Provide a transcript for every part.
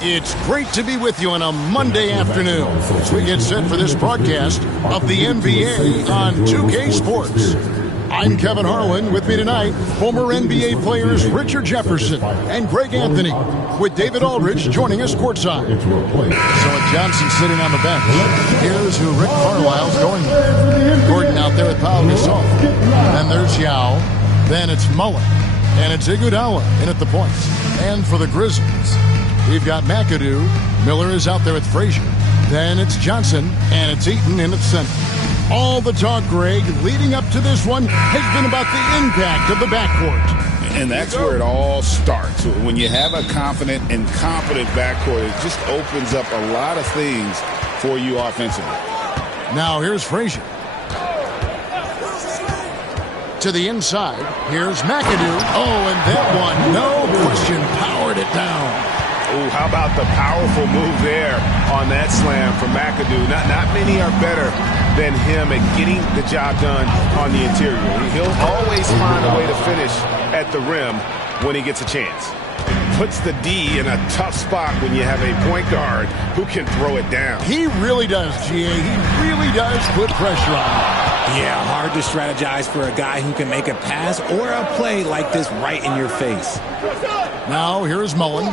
It's great to be with you on a Monday afternoon as we get set for this broadcast of the NBA on 2K Sports. I'm Kevin Harlan. With me tonight, former NBA players Richard Jefferson and Greg Anthony, with David Aldridge joining us courtside. So with Johnson sitting on the bench, here's who Rick Carlisle's going with. Gordon out there with Pau Gasol. Then there's Yao. Then it's Mullen. And it's Iguodala in at the points. And for the Grizzlies, we've got McAdoo. Miller is out there with Frazier. Then it's Johnson, and it's Eaton in at center. All the talk, Greg, leading up to this one has been about the impact of the backcourt. And that's where it all starts. When you have a confident and competent backcourt, it just opens up a lot of things for you offensively. Now here's Frazier. To the inside, here's McAdoo. Oh, and that one, no question, powered it down. Ooh, how about the powerful move there on that slam from McAdoo? Not many are better than him at getting the job done on the interior. He'll always find a way to finish at the rim when he gets a chance. Puts the D in a tough spot when you have a point guard who can throw it down. He really does, GA. He really does put pressure on him. Yeah, hard to strategize for a guy who can make a pass or a play like this right in your face. Now here's Mullen.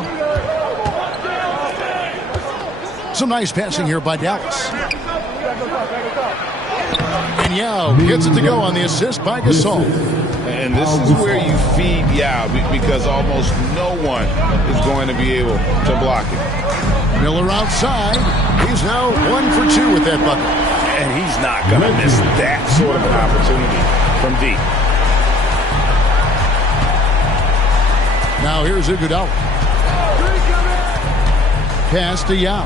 Some nice passing here by Dallas. And Yao gets it to go on the assist by Gasol. And this is where you feed Yao because almost no one is going to be able to block it. Miller outside. He's now 1 for 2 with that bucket. And he's not going to miss that sort of an opportunity from deep. Now here's Iguodala. Pass to Yao.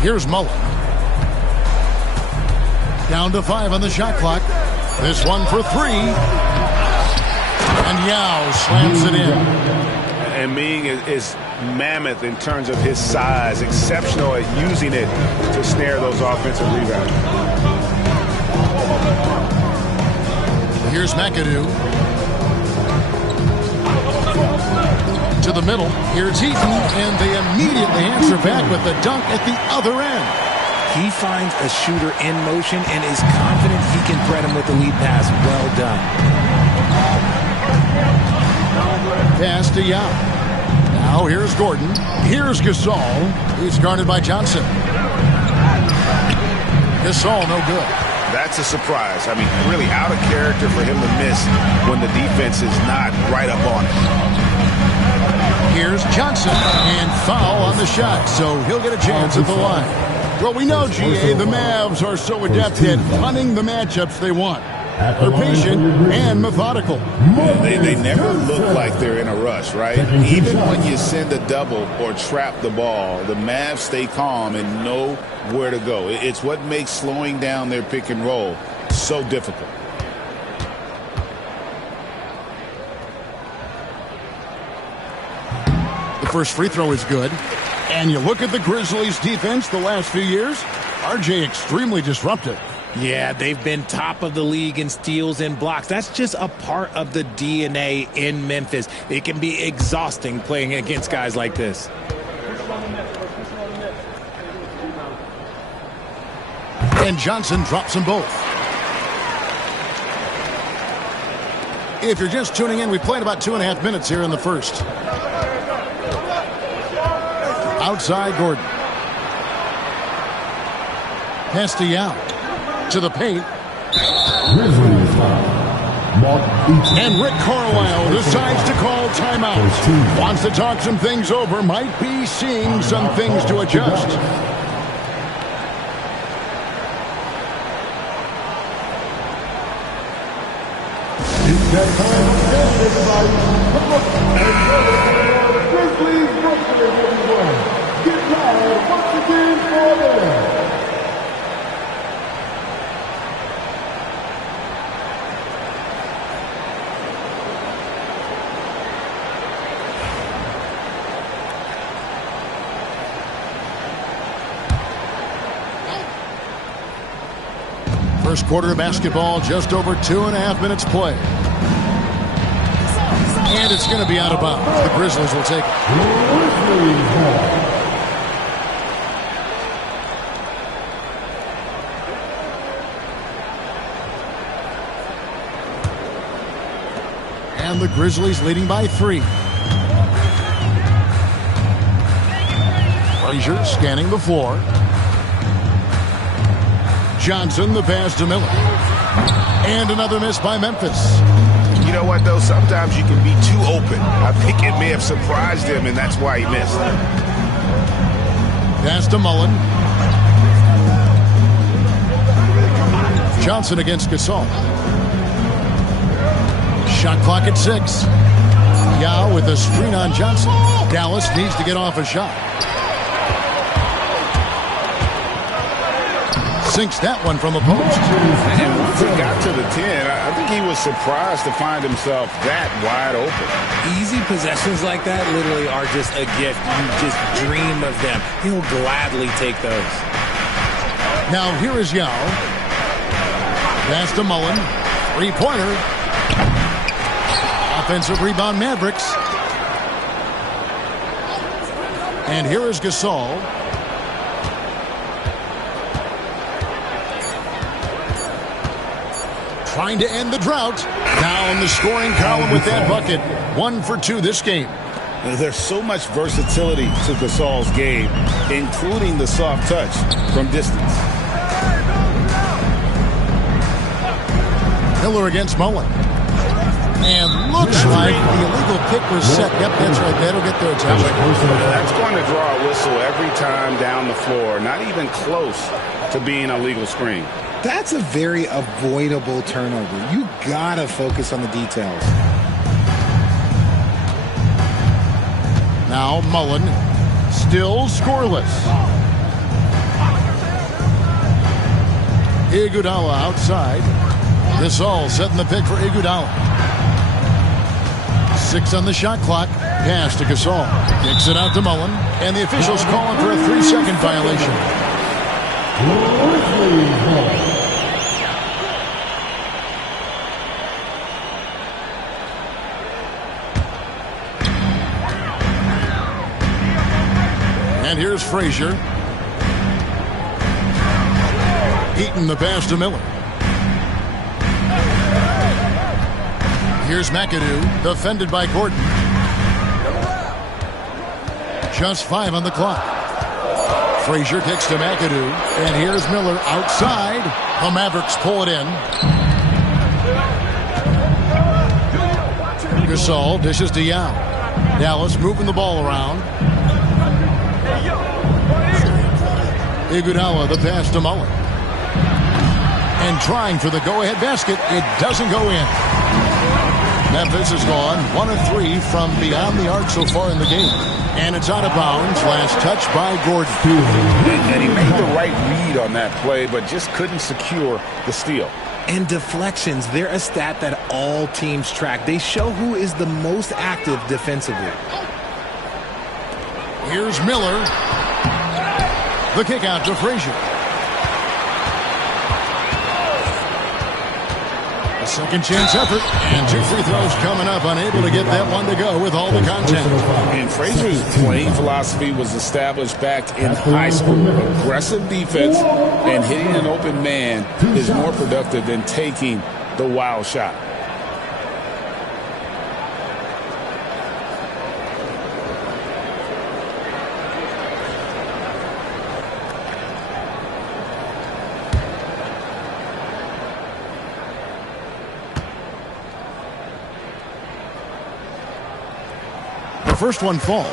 Here's Mullen. Down to 5 on the shot clock. This one for 3. And Yao slams it in. And Ming is mammoth in terms of his size, exceptional at using it to snare those offensive rebounds. Here's McAdoo. To the middle. Here's Eaton, and they immediately answer back with the dunk at the other end. He finds a shooter in motion and is confident he can thread him with the lead pass. Well done. Pass to Yao. Now here's Gordon. Here's Gasol. He's guarded by Johnson. Gasol no good. That's a surprise. I mean, really out of character for him to miss when the defense is not right up on it. Here's Johnson, and foul on the shot, so he'll get a chance at the line. Well, we know, GA, the Mavs are so adept at punting the matchups they want. They're patient and methodical. They never look like they're in a rush, right? Even when you send a double or trap the ball, the Mavs stay calm and know where to go. It's what makes slowing down their pick and roll so difficult. The first free throw is good. And you look at the Grizzlies' defense the last few years, RJ extremely disruptive. Yeah, they've been top of the league in steals and blocks. That's just a part of the DNA in Memphis. It can be exhausting playing against guys like this. And Johnson drops them both. If you're just tuning in, we played about 2.5 minutes here in the first. Outside Gordon. Pass to Yao. To the paint. And Rick Carlisle decides to call timeout. Wants to talk some things over. Might be seeing some things to adjust. Get loud once again for them. First quarter of basketball, just over 2.5 minutes play. And it's going to be out of bounds. The Grizzlies will take it. And the Grizzlies leading by 3. Frazier scanning the floor. Johnson, the pass to Miller. And another miss by Memphis. You know what, though? Sometimes you can be too open. I think it may have surprised him, and that's why he missed. Pass to Mullen. Johnson against Gasol. Shot clock at 6. Yao with a screen on Johnson. Dallas needs to get off a shot. Sinks that one from the post. And once he got to the 10, I think he was surprised to find himself that wide open. Easy possessions like that literally are just a gift. You just dream of them. He'll gladly take those. Now here is Yao. Pass to Mullen. Three-pointer. Offensive rebound, Mavericks. And here is Gasol. Trying to end the drought. Now in the scoring column with that bucket. 1 for 2 this game. There's so much versatility to Gasol's game, including the soft touch from distance. Miller against Mullen. And looks like the illegal pick was set. Yep, that's right. That'll get their attention. That's going to draw a whistle every time down the floor. Not even close to being a legal screen. That's a very avoidable turnover. You gotta focus on the details. Now Mullen, still scoreless. Iguodala outside. Gasol setting the pick for Iguodala. 6 on the shot clock. Pass to Gasol. Kicks it out to Mullen. And the officials calling for a 3-second violation. And here's Frazier. Eaton the pass to Miller. Here's McAdoo, defended by Gordon. Just 5 on the clock. Frazier kicks to McAdoo. And here's Miller outside. The Mavericks pull it in. Gasol dishes to Yao. Dallas moving the ball around. Iguodala the pass to Mullen. And trying for the go-ahead basket. It doesn't go in. Memphis has gone 1 of 3 from beyond the arc so far in the game. And it's out of bounds. Last touch by Gordon. And he made the right read on that play, but just couldn't secure the steal. And deflections, they're a stat that all teams track. They show who is the most active defensively. Here's Miller. The kick out to Frazier. A second chance effort, and 2 free throws coming up, unable to get that one to go with all the contact. And Frazier's playing philosophy was established back in high school. Aggressive defense and hitting an open man is more productive than taking the wild shot. The first one falls.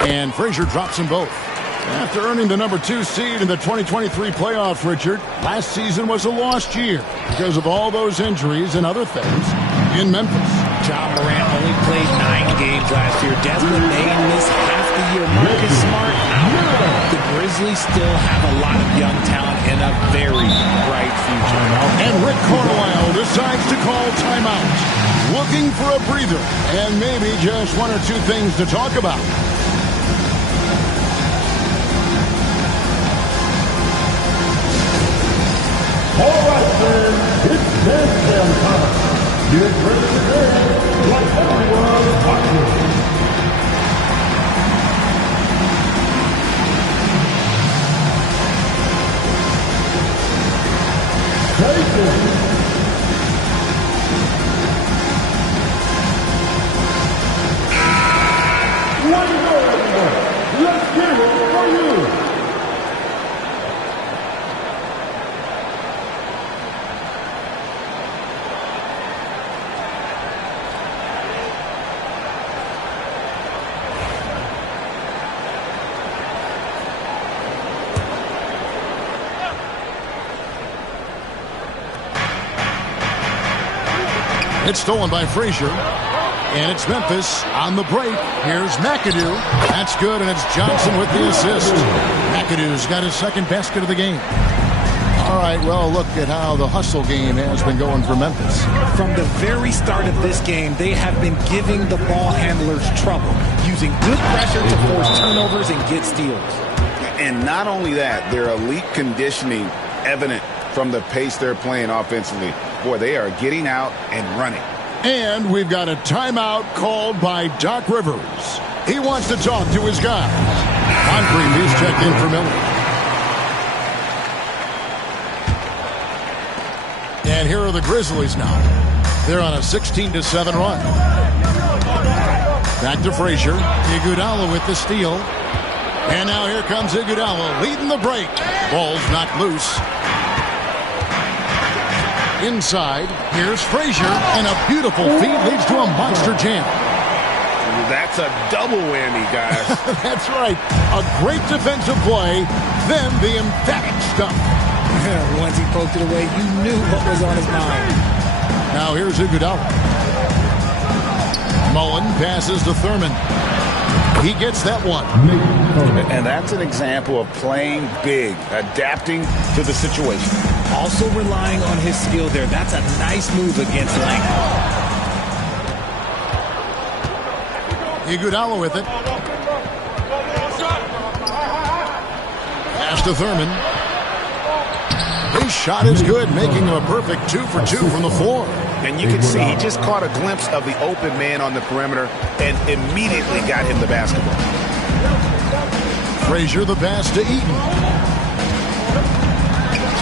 And Frazier drops them both. After earning the number 2 seed in the 2023 playoffs, Richard, last season was a lost year because of all those injuries and other things in Memphis. Ja Morant only played 9 games last year. Desmond may miss half the year. Marcus Smart out. The Grizzlies still have a lot of young talent and a very bright future. And Rick Carlisle decides to call timeout. Looking for a breather and maybe just one or two things to talk about. All right, then, it's dance time. Get ready to dance like everyone's watching. Take it. Way to go, everyone. Let's hear it for you. It's stolen by Frazier. And it's Memphis on the break. Here's McAdoo. That's good, and it's Johnson with the assist. McAdoo's got his second basket of the game. All right, well, look at how the hustle game has been going for Memphis. From the very start of this game, they have been giving the ball handlers trouble, using good pressure to force turnovers and get steals. And not only that, their elite conditioning evident from the pace they're playing offensively. Boy, they are getting out and running. And we've got a timeout called by Doc Rivers. He wants to talk to his guys. Moncrief, he's checked in for Miller. And here are the Grizzlies now. They're on a 16-7 run. Back to Frazier. Iguodala with the steal. And now here comes Iguodala leading the break. Ball's knocked loose. Inside, here's Frazier, and a beautiful feed leads to a monster jam. That's a double whammy, guys. That's right. A great defensive play, then the emphatic stuff. Once he poked it away, you knew what was on his mind. Now here's Iguodala. Mullen passes to Thurman. He gets that one. And that's an example of playing big, adapting to the situation. Also relying on his skill there. That's a nice move against length. Iguodala with it. Pass to Thurman. His shot is good, making him a perfect 2 for 2 from the floor. And you can see he just caught a glimpse of the open man on the perimeter and immediately got him the basketball. Frazier the pass to Eaton.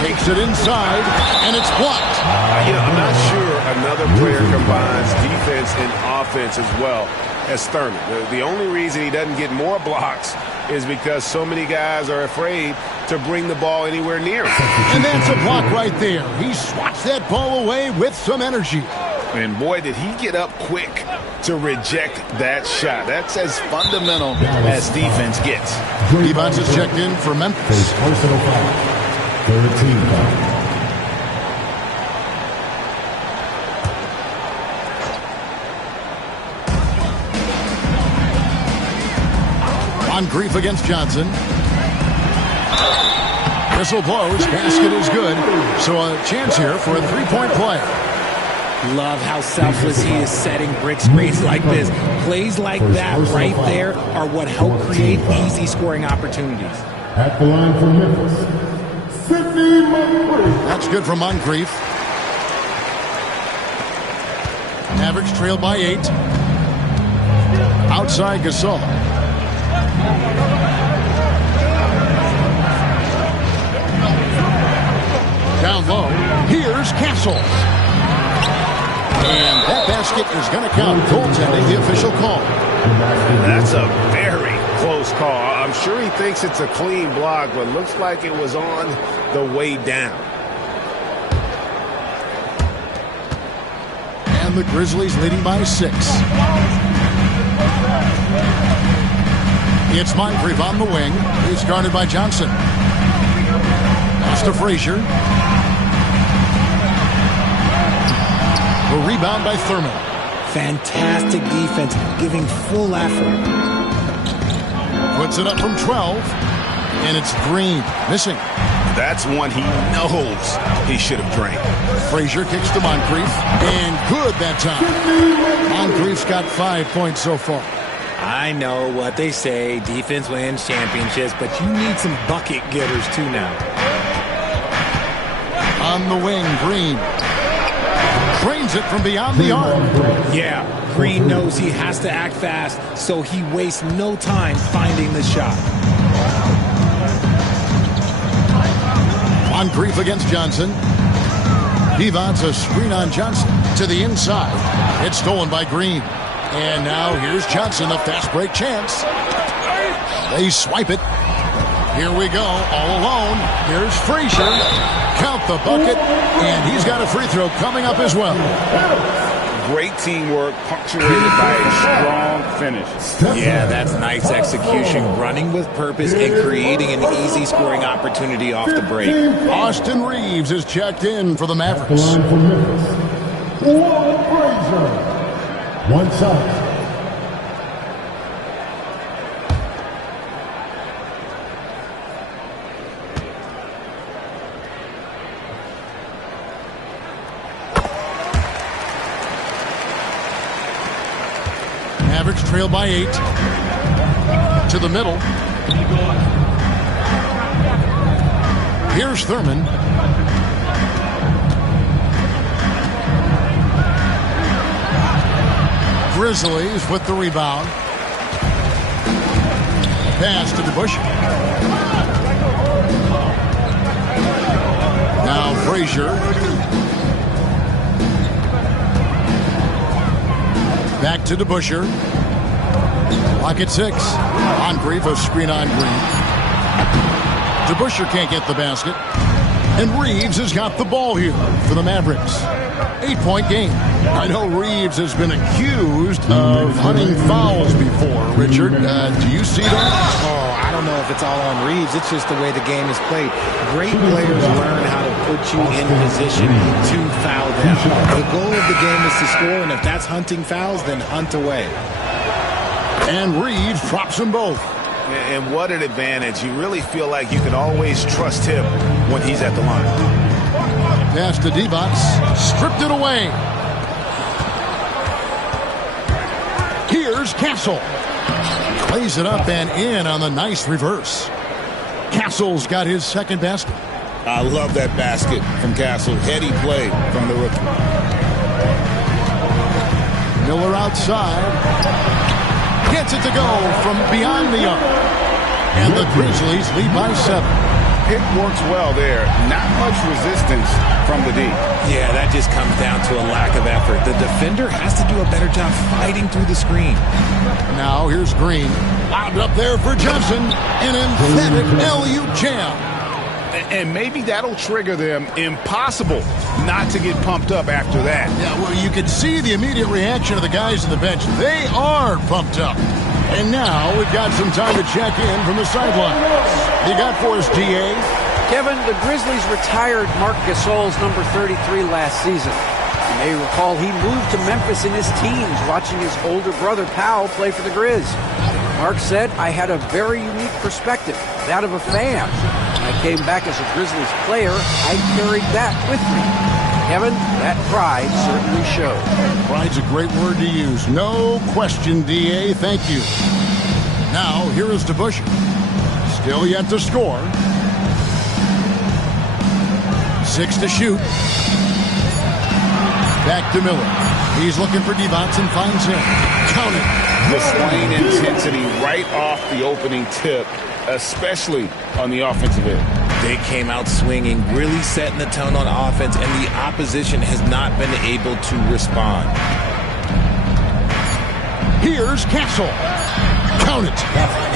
Takes it inside, and it's blocked. I'm not sure another player combines defense and offense as well as Thurman. The only reason he doesn't get more blocks is because so many guys are afraid to bring the ball anywhere near him. And that's a block right there. He swats that ball away with some energy. And boy, did he get up quick to reject that shot. That's as fundamental as defense gets. Evans is checked in for Memphis. Personal foul. 13 foul. Moncrief against Johnson. Whistle blows. Basket is good. So a chance here for a three-point play. Love how selfless he is setting brick screens like this. Plays like that right there are what help create easy scoring opportunities. At the line for Memphis, Sidney Moncrief. That's good from Moncrief. Mavericks trailed by 8. Outside Gasol. Down low, here's Castle. And that basket is going to count. Goaltending, the official call. That's a very close call. I'm sure he thinks it's a clean block, but looks like it was on the way down. And the Grizzlies leading by 6. It's Moncrief on the wing. He's guarded by Johnson. Pass to Frazier. The rebound by Thurman. Fantastic defense, giving full effort. Puts it up from 12. And it's Green. Missing. That's one he knows he should have drained. Frazier kicks to Moncrief. And good that time. Moncrief's got 5 points so far. I know what they say, defense wins championships, but you need some bucket getters too now. On the wing, Green. Drains it from beyond the arc. Yeah, Green knows he has to act fast, so he wastes no time finding the shot. Moncrief against Johnson. Divac a screen on Johnson to the inside. It's stolen by Green. And now here's Johnson, the fast break chance. They swipe it. Here we go, all alone. Here's Frazier. Count the bucket, and he's got a free throw coming up as well. Great teamwork, punctuated by a strong finish. Yeah, that's nice execution, running with purpose and creating an easy scoring opportunity off the break. Austin Reeves is checked in for the Mavericks. Line for Memphis. Frazier. One side. Mavericks trail by 8. To the middle. Here's Thurman. Grizzlies with the rebound. Pass to DeBusschere. Now Frazier. Back to DeBusschere. Lock at 6. Moncrief, a screen on Green. DeBusschere can't get the basket. And Reeves has got the ball here for the Mavericks. 8-point game. I know Reeves has been accused of hunting fouls before. Richard, do you see that? Oh, I don't know if it's all on Reeves. It's just the way the game is played. Great players learn how to put you in position to foul them. The goal of the game is to score, and if that's hunting fouls, then hunt away. And Reeves drops them both. And what an advantage. You really feel like you can always trust him when he's at the line. Pass to Divac. Stripped it away. Here's Castle. Plays it up and in on the nice reverse. Castle's got his second basket. I love that basket from Castle. Heady play from the rookie. Miller outside. Gets it to go from beyond the arc. And the Grizzlies lead by 7. Pick works well there. Not much resistance from the D. Yeah, that just comes down to a lack of effort. The defender has to do a better job fighting through the screen. Now here's Green. Lobbed up there for Johnson. An emphatic LU jam. And maybe that'll trigger them. Impossible not to get pumped up after that. Yeah, well, you could see the immediate reaction of the guys on the bench. They are pumped up. And now we've got some time to check in from the sidelines. You got for us, DA? Kevin, the Grizzlies retired Marc Gasol's number 33 last season. You may recall he moved to Memphis in his teens, watching his older brother, Powell, play for the Grizz. Mark said, I had a very unique perspective, that of a fan. When I came back as a Grizzlies player, I carried that with me. Kevin, that pride certainly showed. Pride's a great word to use. No question, DA. Thank you. Now, here is DeBusschere. Still yet to score. 6 to shoot. Back to Miller. He's looking for Divac and finds him. Count it. The swing intensity right off the opening tip, especially on the offensive end. They came out swinging, really setting the tone on offense, and the opposition has not been able to respond. Here's Castle. Count it.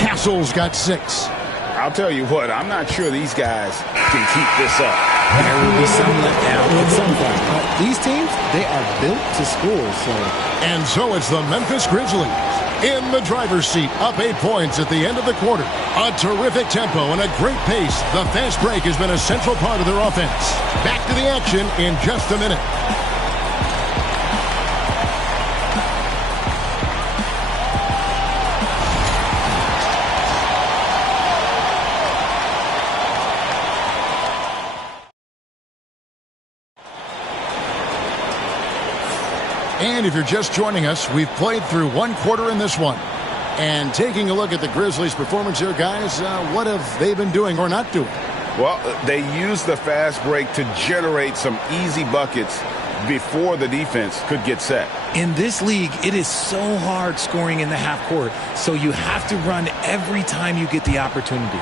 Castle's got 6. I'll tell you what, I'm not sure these guys can keep this up. There will be some letdown at some point. But these teams, they are built to score. And so it's the Memphis Grizzlies in the driver's seat, up 8 points at the end of the quarter. A terrific tempo and a great pace. The fast break has been a central part of their offense. Back to the action in just a minute. And if you're just joining us, we've played through one quarter in this one. And taking a look at the Grizzlies' performance here, guys, what have they been doing or not doing? Well, they used the fast break to generate some easy buckets before the defense could get set. In this league, it is so hard scoring in the half court, so you have to run every time you get the opportunity.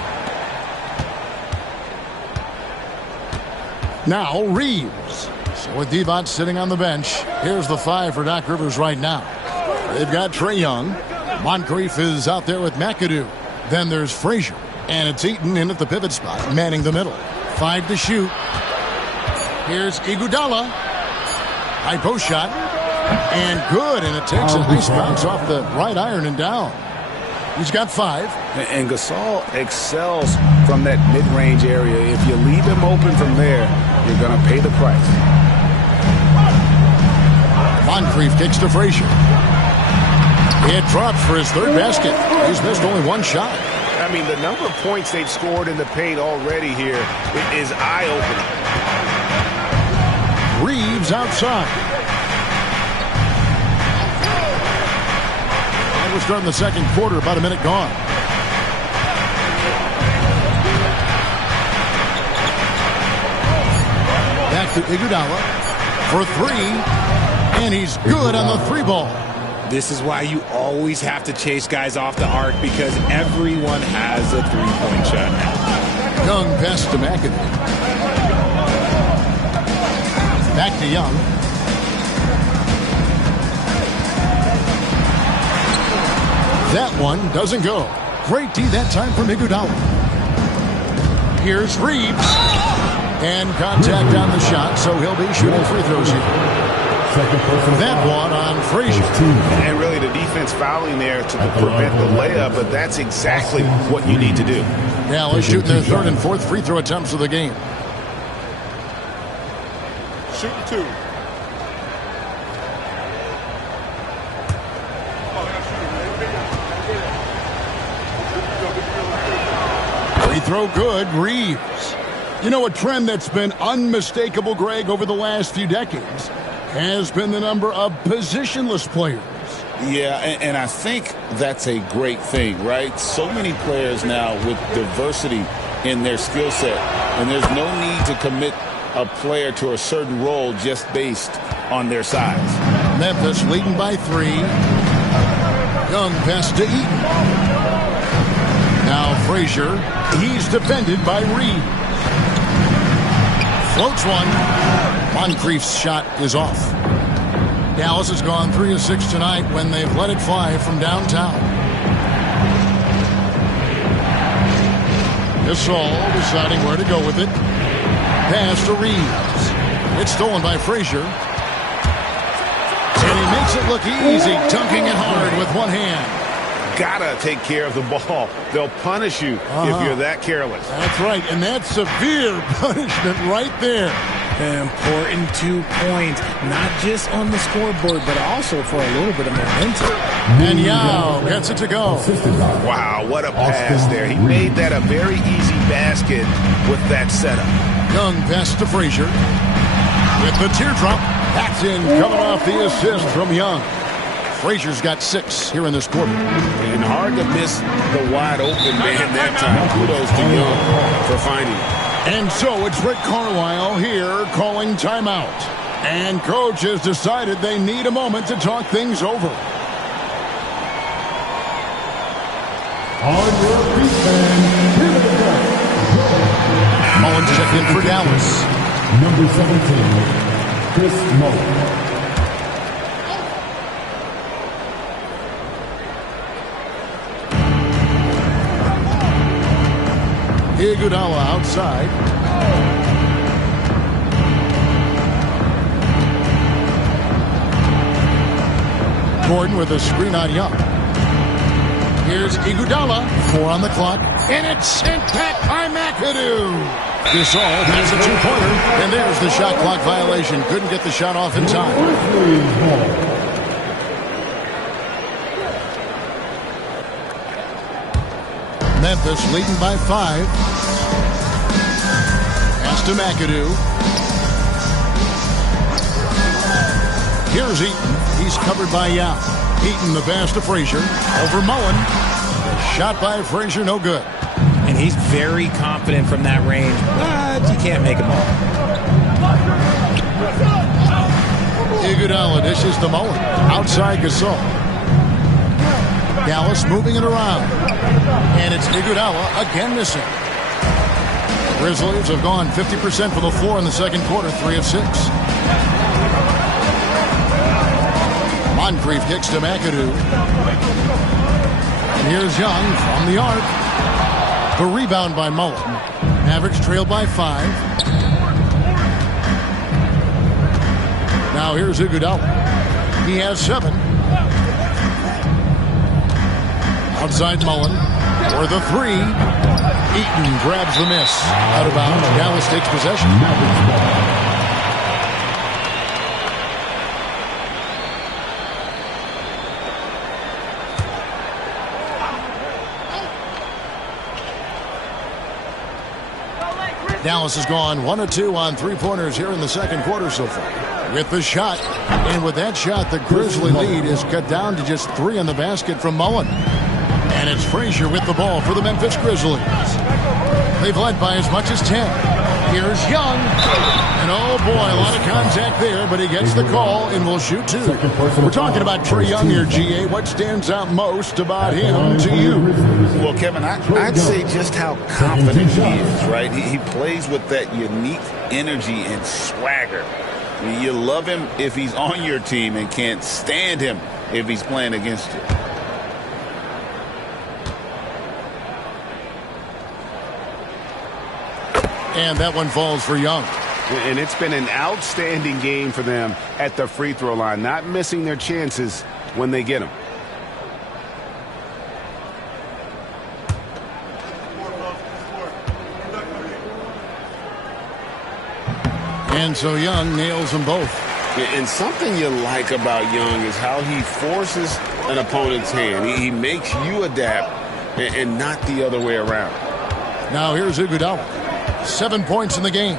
Now Reeves. So with Divac sitting on the bench, here's the 5 for Doc Rivers right now. They've got Trae Young. Moncrief is out there with McAdoo. Then there's Frazier. And it's Eaton in at the pivot spot, manning the middle. 5 to shoot. Here's Iguodala. High post shot. And good, and it takes a nice bounce off the right iron and down. He's got 5. And Gasol excels from that mid-range area. If you leave him open from there, you're going to pay the price. Moncrief kicks to Frazier. It drops for his 3rd basket. He's missed only 1 shot. I mean, the number of points they've scored in the paint already here is eye-opening. Reeves outside. And we're starting the second quarter, about a minute gone. Back to Iguodala for 3. And he's good on the 3 ball. This is why you always have to chase guys off the arc, because everyone has a three-point shot now. Young pass to McAdoo. Back to Young. That one doesn't go. Great D that time from Iguodala. Here's Reeves. And contact on the shot, so he'll be shooting free throws here. That one on Frazier. And really the defense fouling there to prevent the layup, but that's exactly what you need to do. Dallas shooting their 3rd and 4th free throw attempts of the game. Shooting 2. Free throw good, Reeves. You know, a trend that's been unmistakable, Greg, over the last few decades has been the number of positionless players. Yeah, and I think that's a great thing, right? So many players now with diversity in their skill set, and there's no need to commit a player to a certain role just based on their size. Memphis leading by 3. Young pass to Eaton. Now Frazier. He's defended by Reed. Floats one. Moncrief's shot is off. Dallas has gone 3 of 6 tonight when they've let it fly from downtown. Gasol deciding where to go with it. Pass to Reeves. It's stolen by Frazier. And he makes it look easy, dunking it hard with one hand. Gotta take care of the ball. They'll punish you if you're that careless. That's right, and that's severe punishment right there. An important 2 points, not just on the scoreboard, but also for a little bit of momentum. And Yao gets it to go. Wow, what a pass there. He made that a very easy basket with that setup. Young pass to Frazier. With the teardrop, that's in, coming off the assist from Young. Frazier's got 6 here in this quarter. And hard to miss the wide open man that time. Kudos to Young for finding it. And so it's Rick Carlisle here calling timeout. And coach has decided they need a moment to talk things over. On your feet, fans, here we go. Mullins checked in for Dallas. Number 17, Chris Mullins. Iguodala outside. Gordon with a screen on Young. Here's Iguodala. 4 on the clock. And it's sent back by McAdoo. Gasol has a 2-pointer. And there's the shot clock violation. Couldn't get the shot off in time. Memphis leading by 5. Pass to McAdoo. Here's Eaton. He's covered by Yao. Eaton the pass to Frazier. Over Mullen. Shot by Frazier, no good. And he's very confident from that range, but you can't make him all. Iguodala dishes to Mullen. Outside Gasol. Dallas moving it around. And it's Iguodala again missing. Grizzlies have gone 50% from the floor in the second quarter, 3 of 6. Moncrief kicks to McAdoo. And here's Young from the arc. The rebound by Mullen. Mavericks trail by 5. Now here's Iguodala. He has 7. Outside Mullen for the 3. Eaton grabs the miss. Out of bounds. Dallas takes possession. Dallas has gone 1 of 2 on 3-pointers here in the second quarter so far. With the shot, and with that shot, the Grizzly lead is cut down to just 3 in the basket from Mullen. And it's Frazier with the ball for the Memphis Grizzlies. They've led by as much as 10. Here's Young. And oh boy, a lot of contact there, but he gets the call and will shoot 2. We're talking about Trae Young here, GA. What stands out most about him to you? Well, Kevin, I'd say just how confident he is, right? He plays with that unique energy and swagger. I mean, you love him if he's on your team and can't stand him if he's playing against you. And that one falls for Young. And it's been an outstanding game for them at the free throw line, not missing their chances when they get them. And so Young nails them both. And something you like about Young is how he forces an opponent's hand. He makes you adapt and not the other way around. Now here's Iguodala. 7 points in the game.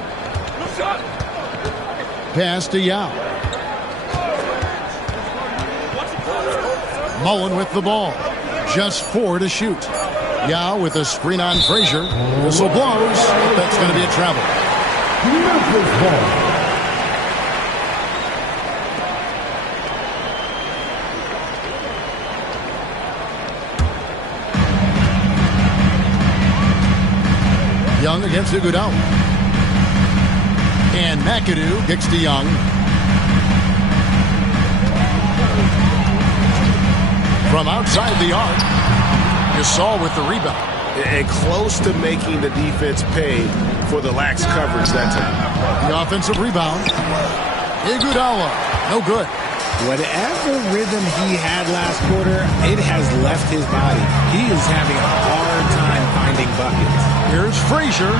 Pass to Yao. Mullen with the ball. Just 4 to shoot. Yao with a screen on Frazier. Whistle blows. That's going to be a travel. Young against Iguodala. And McAdoo kicks to Young. From outside the arc, Gasol with the rebound. And close to making the defense pay for the lax coverage that time. The offensive rebound. Iguodala, no good. Whatever rhythm he had last quarter, it has left his body. He is having a hard time finding buckets. Here's Frazier.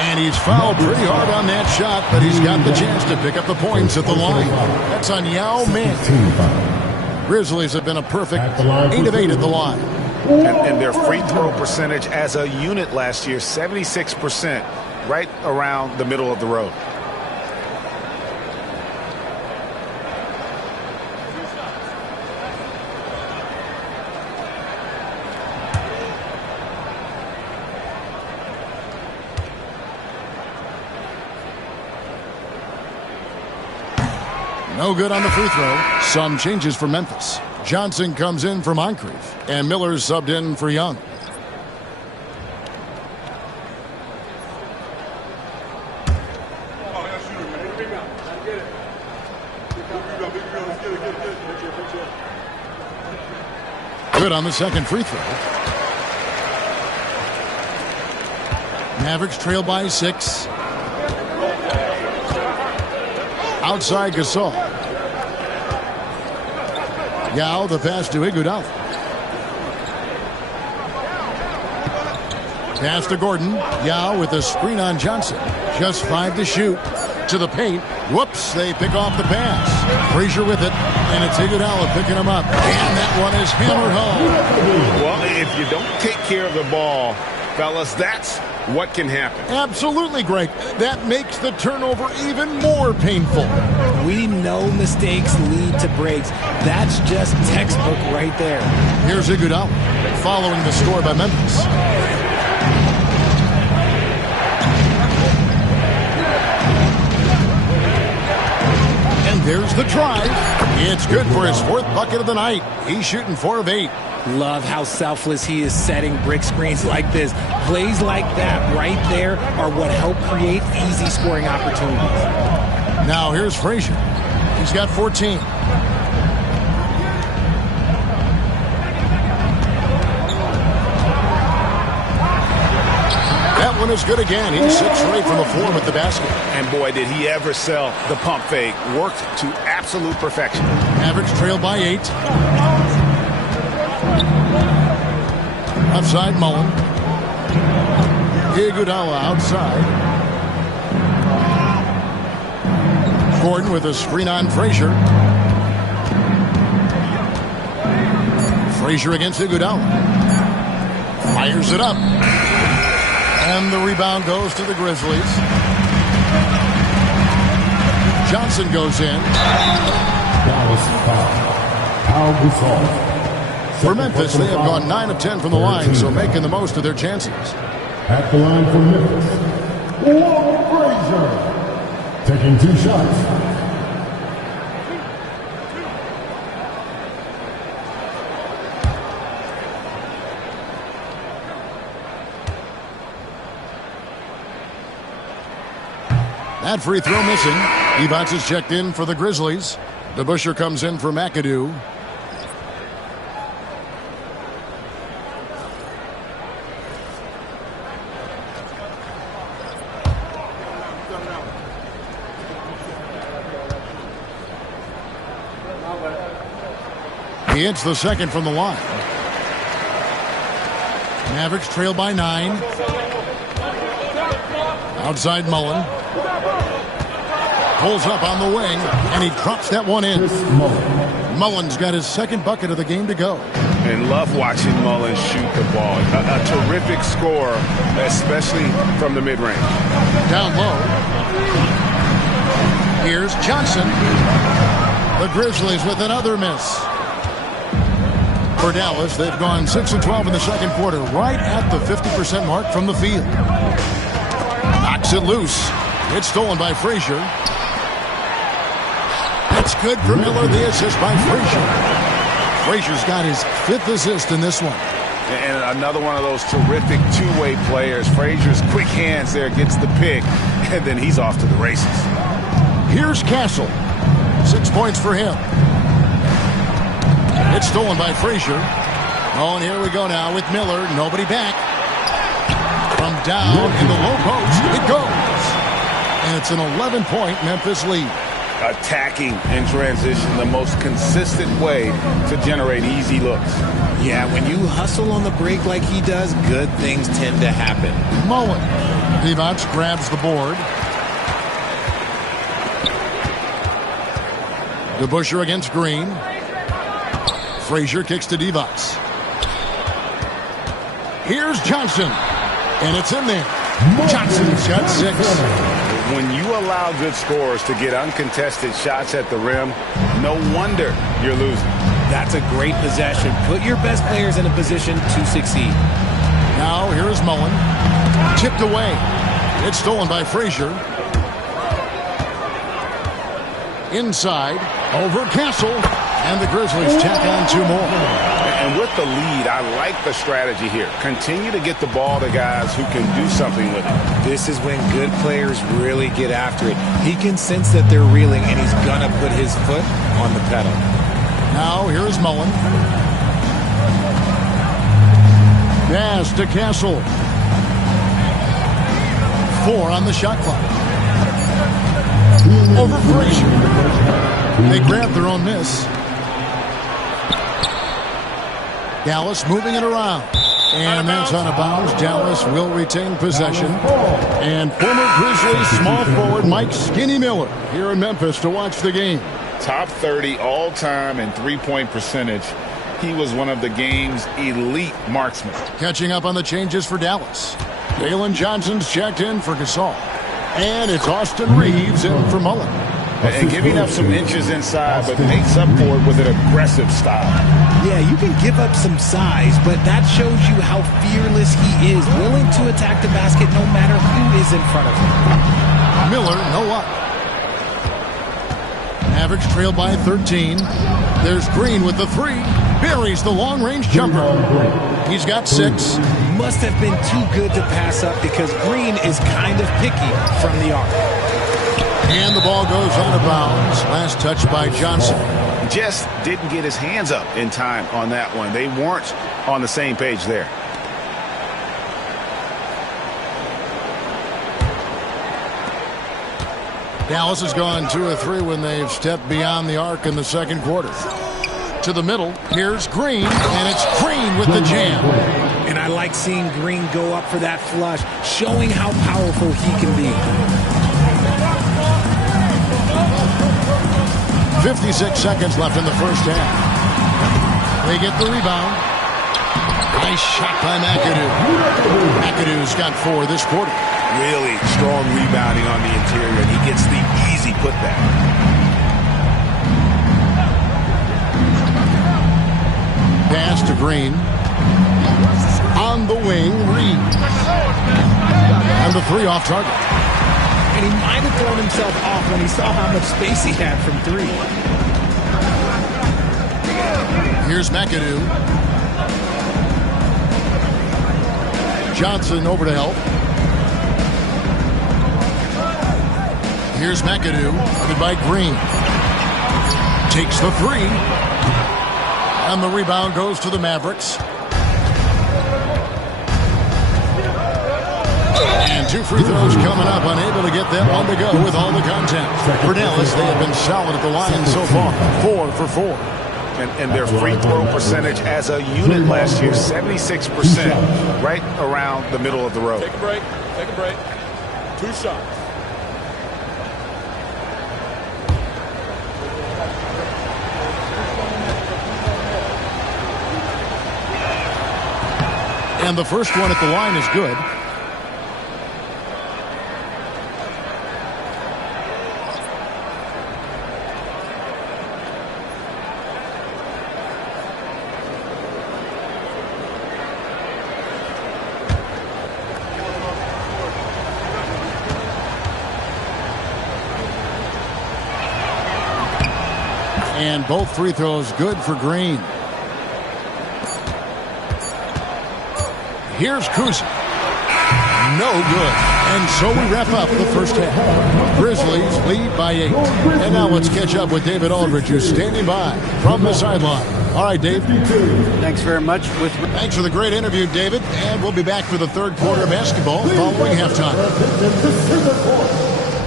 And he's fouled pretty hard on that shot, but he's got the chance to pick up the points at the line. That's on Yao Ming. Grizzlies have been a perfect 8 of 8 at the line. And their free throw percentage as a unit last year, 76%, right around the middle of the road. No good on the free throw. Some changes for Memphis. Johnson comes in for Moncrief, and Miller's subbed in for Young. Good on the second free throw. Mavericks trail by 6. Outside Gasol. Yao the pass to Iguodala. Pass to Gordon. Yao with a screen on Johnson. Just 5 to shoot. To the paint. Whoops, they pick off the pass. Frazier with it. And it's Iguodala picking him up. And that one is hammered home. Well, if you don't take care of the ball, fellas, that's what can happen. Absolutely, Greg. That makes the turnover even more painful. We know mistakes lead to breaks. That's just textbook right there. Here's Iguodala following the score by Memphis. And there's the drive. It's good for his 4th bucket of the night. He's shooting 4 of 8. Love how selfless he is setting brick screens like this. Plays like that right there are what help create easy scoring opportunities. Now here's Frazier. He's got 14. That one is good again. He's 6 for 8 from the floor with the basket. And boy, did he ever sell the pump fake. Worked to absolute perfection. Mavericks trailed by 8. Outside Mullen. Iguodala outside. Gordon with a screen on Frazier. Frazier against Iguodala. Fires it up. And the rebound goes to the Grizzlies. Johnson goes in. For Memphis, they have gone 9 of 10 from the line, so making the most of their chances. At the line for Memphis, Frazier, taking 2 shots. That free throw missing. Evans is checked in for the Grizzlies. DeBusschere comes in for McAdoo. He hits the second from the line. Mavericks trail by 9. Outside Mullen. Pulls up on the wing, and he drops that one in. Mullen's got his 2nd bucket of the game to go. And love watching Mullen shoot the ball. A terrific scorer, especially from the mid-range. Down low. Here's Johnson. The Grizzlies with another miss. For Dallas, they've gone 6 of 12 in the 2nd quarter, right at the 50% mark from the field. Knocks it loose. It's stolen by Frazier. It's good for Miller, the assist by Frazier. Frazier's got his 5th assist in this one. And another one of those terrific two-way players. Frazier's quick hands there, gets the pick, and then he's off to the races. Here's Castle. 6 points for him. It's stolen by Frazier. Oh, and here we go now with Miller. Nobody back. From down in the low post, it goes. And it's an 11-point Memphis lead. Attacking in transition, the most consistent way to generate easy looks. Yeah, when you hustle on the break like he does, good things tend to happen. Mullen. Evans grabs the board. DeBusschere against Green. Frazier kicks to Devos. Here's Johnson. And it's in there. Johnson's got 6. When you allow good scorers to get uncontested shots at the rim, no wonder you're losing. That's a great possession. Put your best players in a position to succeed. Now here's Mullen. Tipped away. It's stolen by Frazier. Inside. Over Castle. And the Grizzlies tack on 2 more. And with the lead, I like the strategy here. Continue to get the ball to guys who can do something with it. This is when good players really get after it. He can sense that they're reeling, and he's going to put his foot on the pedal. Now here's Mullen. Pass to Castle. 4 on the shot clock. Over Frazier. They grab their own miss. Dallas moving it around. And that's out of bounds. Dallas will retain possession. And former Grizzlies small forward Mike Skinny Miller here in Memphis to watch the game. Top 30 all-time in three-point percentage. He was one of the game's elite marksmen. Catching up on the changes for Dallas. Dalen Johnson's checked in for Gasol. And it's Austin Reeves in for Mullen. And giving up some inches inside, but makes up for it with an aggressive style. Yeah, you can give up some size, but that shows you how fearless he is, willing to attack the basket no matter who is in front of him. Miller, no up. Mavericks trail by 13. There's Green with the three. Buries the long-range jumper. He's got 6. Must have been too good to pass up because Green is kind of picky from the arc. And the ball goes out of bounds. Last touch by Johnson. Just didn't get his hands up in time on that one. They weren't on the same page there. Dallas has gone 2 of 3 when they've stepped beyond the arc in the second quarter. To the middle, here's Green, and it's Green with the jam. And I like seeing Green go up for that flush, showing how powerful he can be. 56 seconds left in the first half. They get the rebound. Nice shot by McAdoo. McAdoo's got 4 this quarter. Really strong rebounding on the interior, and he gets the easy putback. Pass to Green. On the wing, Reed. And the 3 off target. And he might have thrown himself off when he saw how much space he had from 3. Here's McAdoo. Johnson over to help. Here's McAdoo, guarded by Green. Takes the 3. And the rebound goes to the Mavericks. And 2 free throws coming up, unable to get that one to go with all the contact. For Dallas, they have been solid at the line so far, 4 for 4. And their free throw percentage as a unit last year, 76%, right around the middle of the road. Take a break. Take a break. 2 shots. And the first one at the line is good. And both free throws good for Green. Here's Kuz. No good. And so we wrap up the first half. Grizzlies lead by 8. And now let's catch up with David Aldridge, who's standing by from the sideline. All right, Dave. Thanks very much. Thanks for the great interview, David. And we'll be back for the third quarter of basketball following halftime.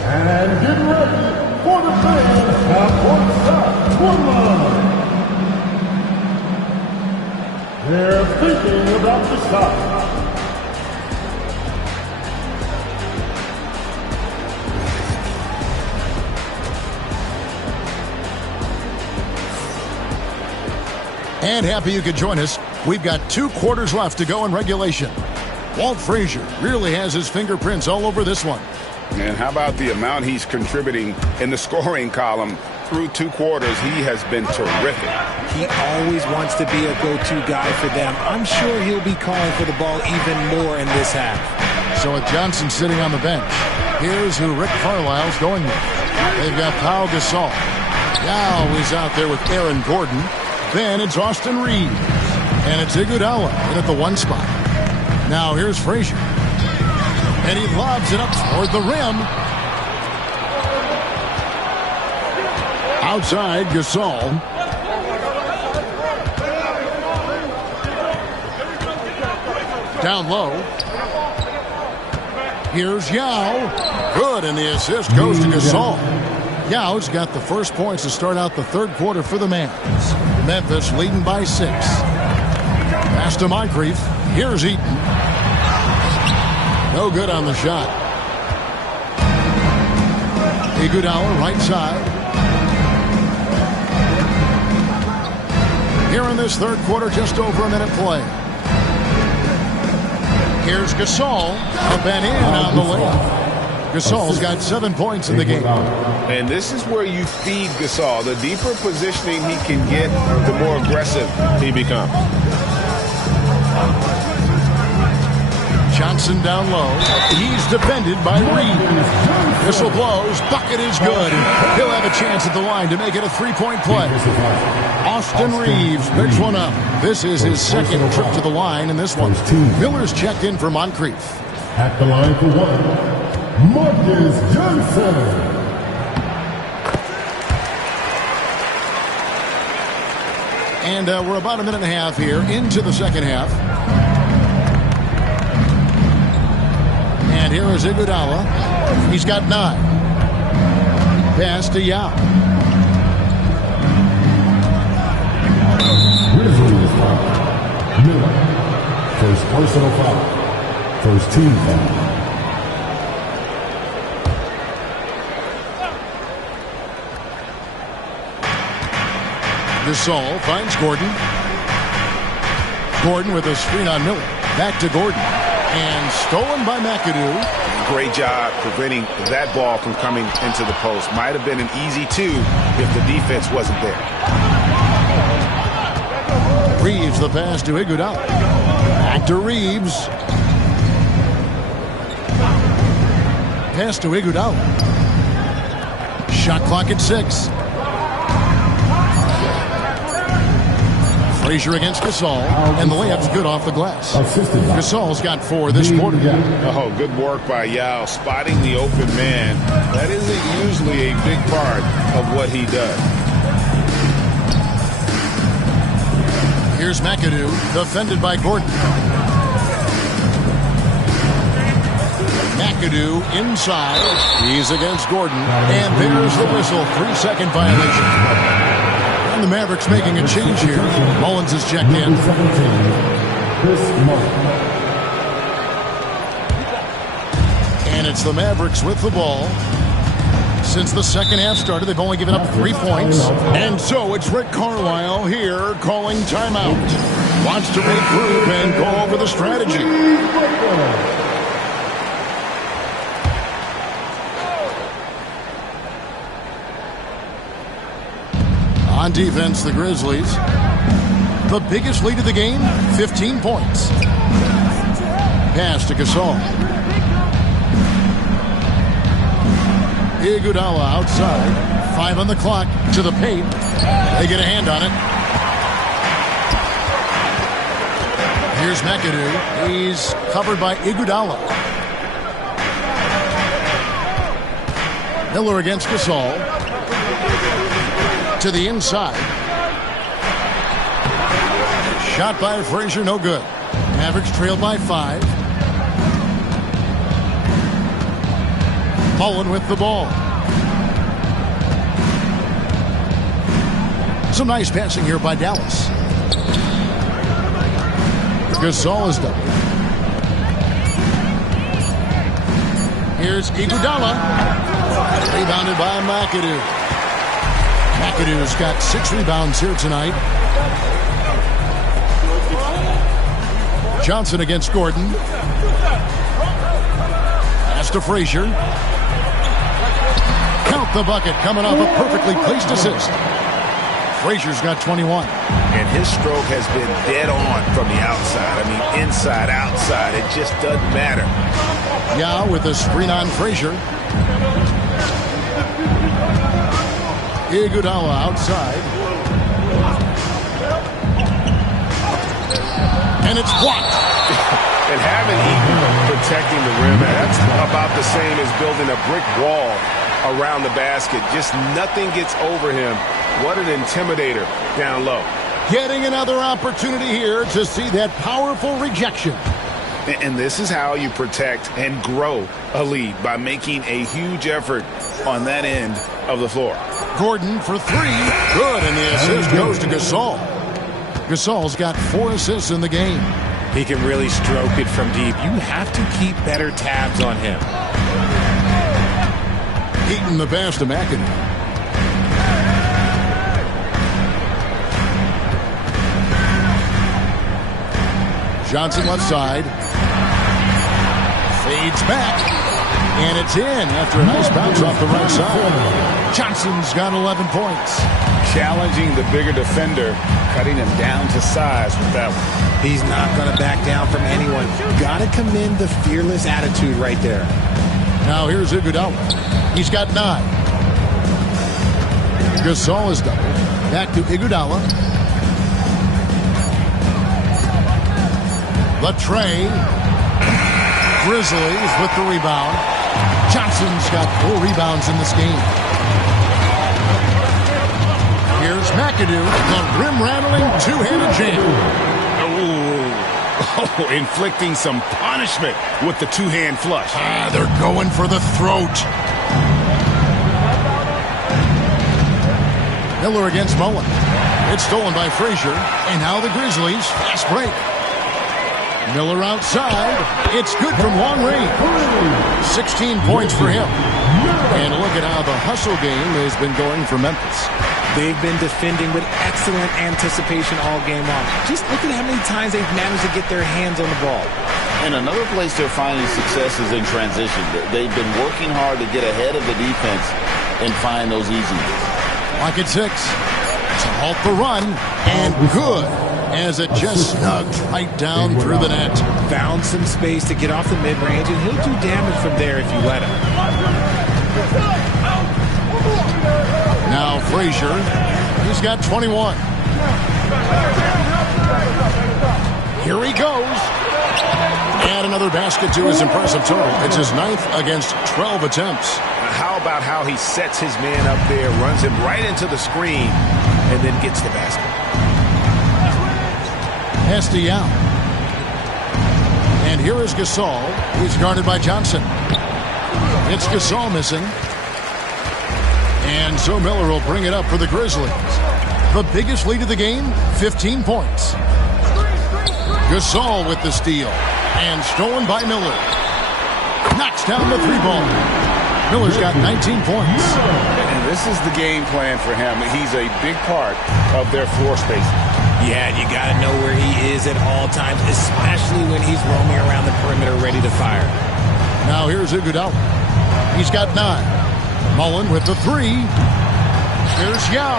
And get ready for the fans at courtside tournament. They're thinking about the shot. And happy you could join us. We've got 2 quarters left to go in regulation. Walt Frazier really has his fingerprints all over this one. And how about the amount he's contributing in the scoring column through 2 quarters? He has been terrific. He always wants to be a go-to guy for them. I'm sure he'll be calling for the ball even more in this half. So with Johnson sitting on the bench, here's who Rick Carlisle's going with. They've got Pau Gasol. Now he's out there with Aaron Gordon. Then it's Austin Reeves. And it's Iguodala in at the 1 spot. Now here's Frazier. And he lobs it up toward the rim. Outside, Gasol. Down low. Here's Yao. Good, and the assist goes to Gasol. Yao's got the first points to start out the third quarter for the Mavs. Memphis leading by 6. Pass to Moncrief. Here's Eaton. No good on the shot. Iguodala right side. Here in this third quarter, just over a minute play. Here's Gasol. Up and in on the layup. Gasol's got 7 points in the game. And this is where you feed Gasol. The deeper positioning he can get, the more aggressive he becomes. Johnson down low. He's defended by Reed. Whistle blows. Bucket is good. He'll have a chance at the line to make it a three-point play. Austin Reeves picks one up. This is his second trip to the line in this one. Miller's checked in for Moncrief. At the line for one, Marcus Johnson. And we're about a minute and a half here into the second half. And here is Iguodala. He's got 9. Pass to Yao. Grizzlies foul. Miller. First personal foul. First team foul. Gasol finds Gordon. Gordon with a screen on Miller. Back to Gordon. And stolen by McAdoo. Great job preventing that ball from coming into the post. Might have been an easy 2 if the defense wasn't there. Reeves the pass to Iguodala. Back to Reeves. Pass to Iguodala. Shot clock at 6. Frazier against Gasol, and the layup's good off the glass. Gasol's got 4 this quarter. Oh, good work by Yao, spotting the open man. That isn't usually a big part of what he does. Here's McAdoo, defended by Gordon. McAdoo inside. He's against Gordon, and there's the whistle. 3-second violation. The Mavericks making a change here. Mullins is checked in. And it's the Mavericks with the ball. Since the second half started, they've only given up 3 points. And so it's Rick Carlisle here calling timeout. Wants to regroup and go over the strategy. On defense, the Grizzlies. The biggest lead of the game, 15 points. Pass to Gasol. Iguodala outside. 5 on the clock to the paint. They get a hand on it. Here's McAdoo. He's covered by Iguodala. Miller against Gasol. To the inside. Shot by Frazier, no good. Mavericks trailed by 5. Mullen with the ball. Some nice passing here by Dallas. Gasol is double. Here's Iguodala. Rebounded by McAdoo. McAdoo's got 6 rebounds here tonight. Johnson against Gordon. Pass to Frazier. Count the bucket, coming off a perfectly placed assist. Frazier's got 21. And his stroke has been dead on from the outside. I mean, inside, outside. It just doesn't matter. Yao with a screen on Frazier. Iguodala outside. And it's blocked. And having Eaton protecting the rim, that's about the same as building a brick wall around the basket. Just nothing gets over him. What an intimidator down low. Getting another opportunity here to see that powerful rejection. And this is how you protect and grow a lead, by making a huge effort on that end of the floor. Gordon for 3. Good, and the assist goes to Gasol. Gasol's got 4 assists in the game. He can really stroke it from deep. You have to keep better tabs on him. Eaton the pass to McAdoo. Johnson left side. Fades back. And it's in after a nice bounce off the right side. Johnson's got 11 points. Challenging the bigger defender, cutting him down to size with that one. He's not going to back down from anyone. Got to commend the fearless attitude right there. Now here's Iguodala. He's got 9. Gasol is doubled. Back to Iguodala. The tray. Grizzlies with the rebound. Johnson's got 4 rebounds in this game. Here's McAdoo, the rim-rattling two-handed jam. Oh, inflicting some punishment with the two-hand flush. They're going for the throat. Miller against Mullen. It's stolen by Frazier, and now the Grizzlies fast break. Miller outside. It's good from long range. 16 points for him. And look at how the hustle game has been going for Memphis. They've been defending with excellent anticipation all game long. Just look at how many times they've managed to get their hands on the ball. And another place they're finding success is in transition. They've been working hard to get ahead of the defense and find those easy hits. Lock at 6. To halt the run. And good. As it just snugged right down through the net. Found some space to get off the mid-range, and he'll do damage from there if you let him. Now Frazier, he's got 21. Here he goes. And another basket to his impressive total. It's his 9th against 12 attempts. How about how he sets his man up there, runs him right into the screen, and then gets the basket. Hesty out. And here is Gasol. He's guarded by Johnson. It's Gasol missing. And so Miller will bring it up for the Grizzlies. The biggest lead of the game, 15 points. Gasol with the steal. And stolen by Miller. Knocks down the 3-ball. Miller's got 19 points. And this is the game plan for him. He's a big part of their floor spacing. Yeah, you got to know where he is at all times, especially when he's roaming around the perimeter ready to fire. Now here's Iguodala. He's got 9. Mullen with the 3. Here's Yao.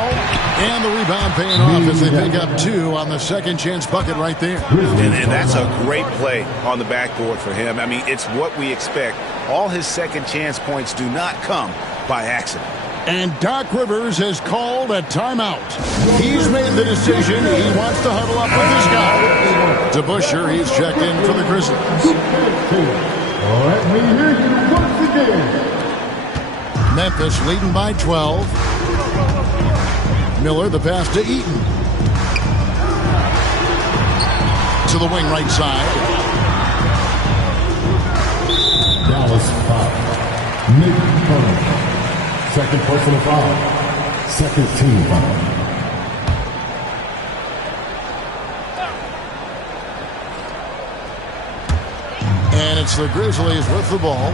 And the rebound paying off as they pick up 2 on the second chance bucket right there. And that's a great play on the backboard for him. I mean, it's what we expect. All his second chance points do not come by accident. And Doc Rivers has called a timeout. He's made the decision. He wants to huddle up with his guy. To Busher, he's checked in for the Grizzlies. All right, we hear you once again. Memphis leading by 12. Miller, the pass to Eaton. To the wing right side. Dallas foul. Nico. Second personal foul. Second team foul. And it's the Grizzlies with the ball.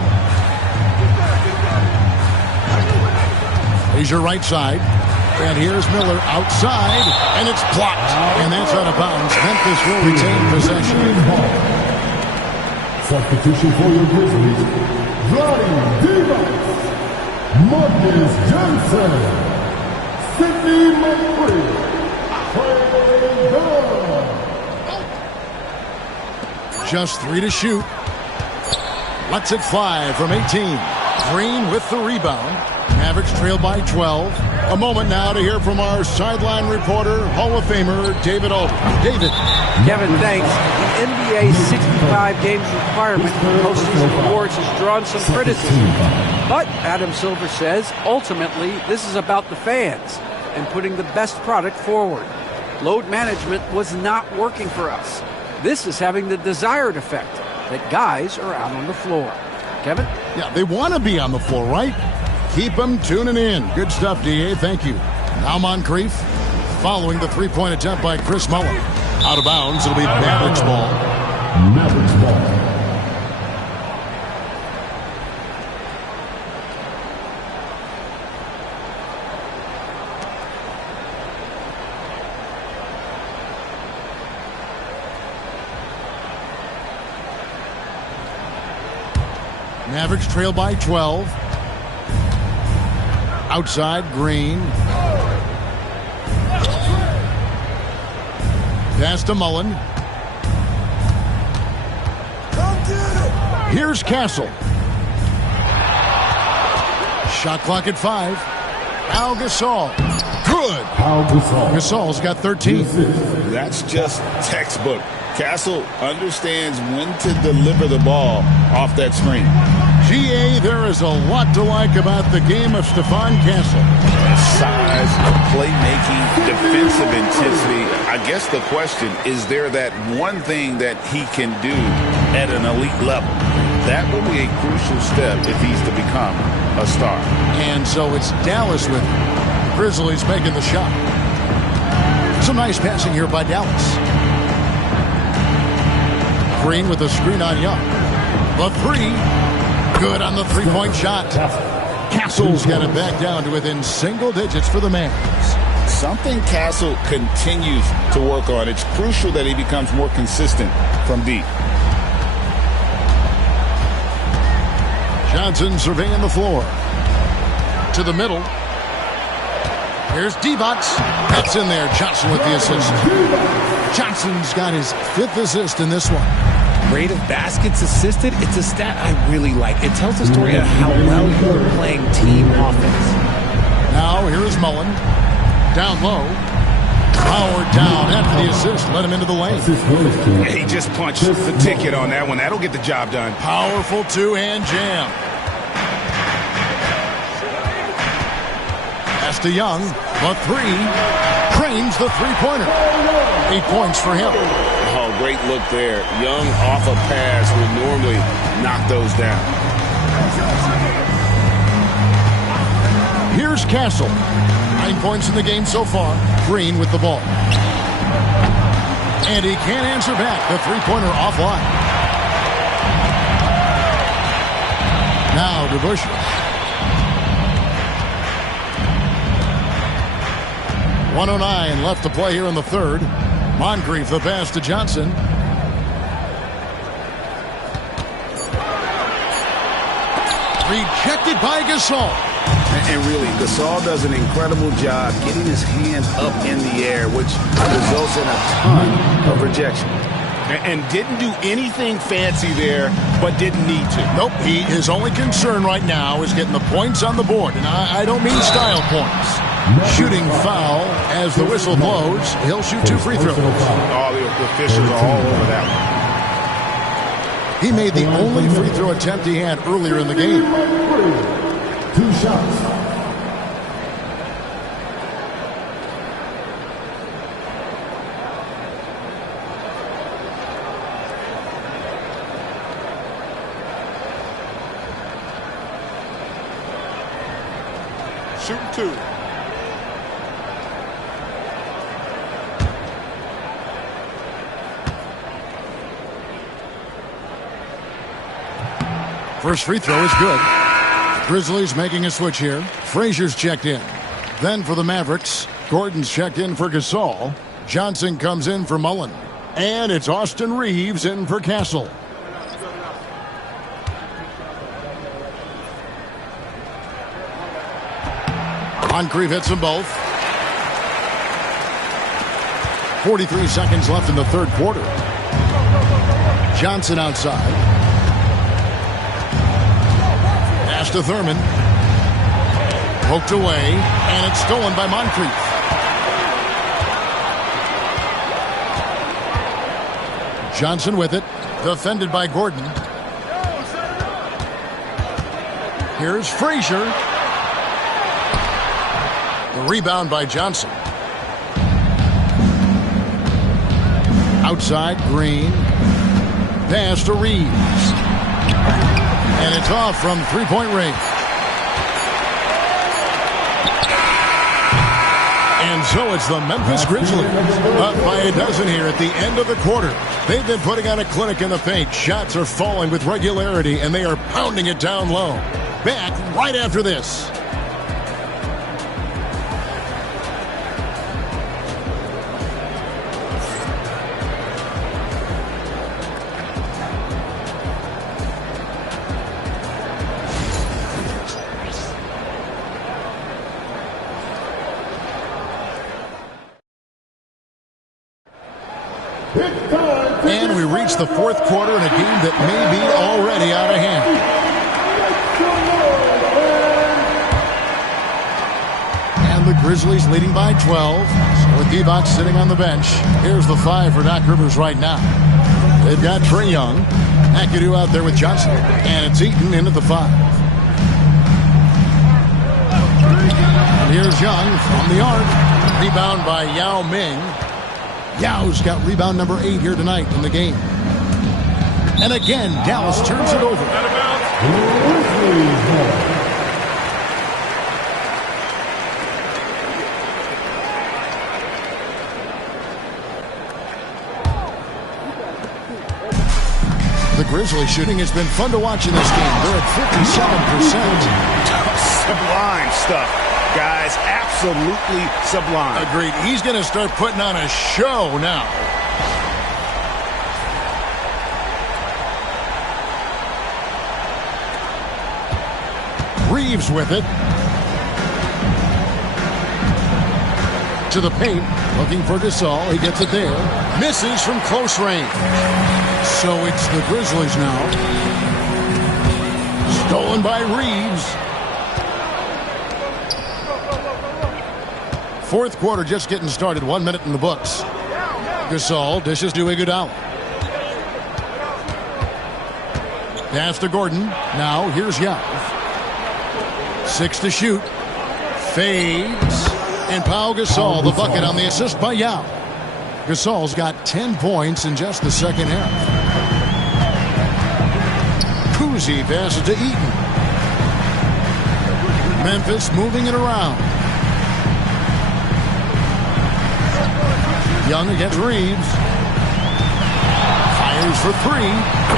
Here's your right side. And here's Miller outside. And it's blocked. And that's out of bounds. Memphis will retain possession. Substitution for your Grizzlies. Ronnie Divac. Marcus Johnson. Sidney McCree. Trey Gunn. Just 3 to shoot. Lets it fly from 18. Green with the rebound. Mavericks trail by 12. A moment now to hear from our sideline reporter, Hall of Famer David Aldridge. David. Kevin, thanks. The NBA 65 games requirement for postseason awards has drawn some criticism. But Adam Silver says, ultimately, this is about the fans and putting the best product forward. Load management was not working for us. This is having the desired effect, that guys are out on the floor. Kevin? Yeah, they want to be on the floor, right? Keep them tuning in. Good stuff, D.A. Thank you. Now Moncrief following the three-point attempt by Chris Mullen. Out of bounds. It'll be Mavericks ball. Mavericks ball. Mavericks trail by 12. Outside, Green. Pass to Mullen. Here's Castle. Shot clock at 5. Al Gasol. Good. Gasol's got 13. That's just textbook. Castle understands when to deliver the ball off that screen. GA, there is a lot to like about the game of Stephon Castle. Size, playmaking, defensive intensity. I guess the question, is there that one thing that he can do at an elite level? That will be a crucial step if he's to become a star. And so it's Dallas with him. Grizzlies making the shot. Some nice passing here by Dallas. Green with a screen on Young. The three. Good on the three-point shot. Castle's got it back down to within single digits for the Mavs. Something Castle continues to work on. It's crucial that he becomes more consistent from deep. Johnson surveying the floor. To the middle. Here's D-Box. That's in there. Johnson with the assist. Johnson's got his 5th assist in this one. Rate of baskets assisted, it's a stat I really like. It tells the story of how well you're playing team offense. Now here is Mullen. Down low. Powered down after the assist. Let him into the lane. Yeah, he just punched the ticket on that one. That'll get the job done. Powerful two-hand jam. Pass to Young. The three. Cranes the three-pointer. 8 points for him. Oh, great look there. Young off a pass would normally knock those down. Here's Castle. 9 points in the game so far. Green with the ball. And he can't answer back. The three-pointer offline. Now to Bush. .109 left to play here in the third. Moncrief the pass to Johnson. Rejected by Gasol. And really, Gasol does an incredible job getting his hands up in the air, which results in a ton of rejection. And didn't do anything fancy there, but didn't need to. Nope, his only concern right now is getting the points on the board. And I don't mean style points. Shooting foul as the whistle blows. He'll shoot 2 free throws. All the officials are all over that one. He made the only free throw attempt he had earlier in the game. 2 shots. Shooting 2. First free throw is good. Grizzlies making a switch here. Frazier's checked in. Then for the Mavericks, Gordon's checked in for Gasol. Johnson comes in for Mullen. And it's Austin Reeves in for Castle. Moncrief hits them both. 43 seconds left in the third quarter. Johnson outside. Pass to Thurman. Poked away, and it's stolen by Moncrief. Johnson with it. Defended by Gordon. Here's Frazier. The rebound by Johnson. Outside, Green. Pass to Reeves. And it's off from three-point range. And so it's the Memphis Grizzlies up by a dozen here at the end of the quarter. They've been putting on a clinic in the paint. Shots are falling with regularity, and they are pounding it down low. Back right after this. And we reach the fourth quarter in a game that may be already out of hand. And the Grizzlies leading by 12. So with Divac sitting on the bench, here's the 5 for Doc Rivers right now. They've got Trae Young, McAdoo out there with Johnson, and it's Eaton in at the 5. And here's Young from the arc. Rebound by Yao Ming. Yao's got rebound number 8 here tonight in the game. And again, Dallas turns it over. The Grizzlies shooting has been fun to watch in this game. They're at 57%. Sublime stuff, guys. Absolutely sublime. Agreed. He's going to start putting on a show now. Reeves with it. To the paint. Looking for Gasol. He gets it there. Misses from close range. So it's the Grizzlies now. Stolen by Reeves. Fourth quarter just getting started. 1 minute in the books. Gasol dishes to Iguodala. Pass to Gordon. Now here's Yao. 6 to shoot. Fades. And Pau Gasol, the bucket on the assist by Yao. Gasol's got 10 points in just the second half. Kuzi passes to Eaton. Memphis moving it around. Young against Reeves. Fires for 3.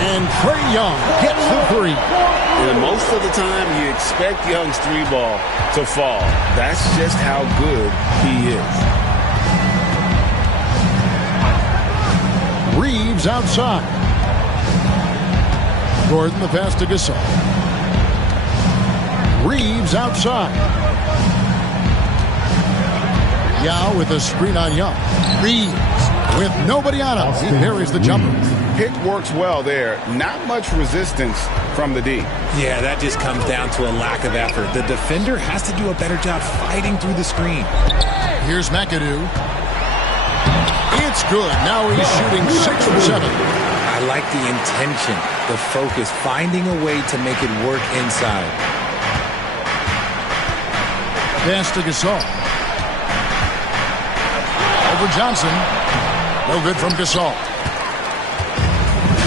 And Trae Young gets the 3. And most of the time, you expect Young's 3-ball to fall. That's just how good he is. Reeves outside. Gordon the pass to Gasol. Reeves outside. Yao with a screen on Young. Reeves with nobody on him. He parries the jumper. Pick works well there. Not much resistance from the D. Yeah, that just comes down to a lack of effort. The defender has to do a better job fighting through the screen. Here's McAdoo. It's good. Now he's shooting 6 from 7. I like the intention, the focus, finding a way to make it work inside. Pass to Gasol. Over Johnson. No good from Gasol.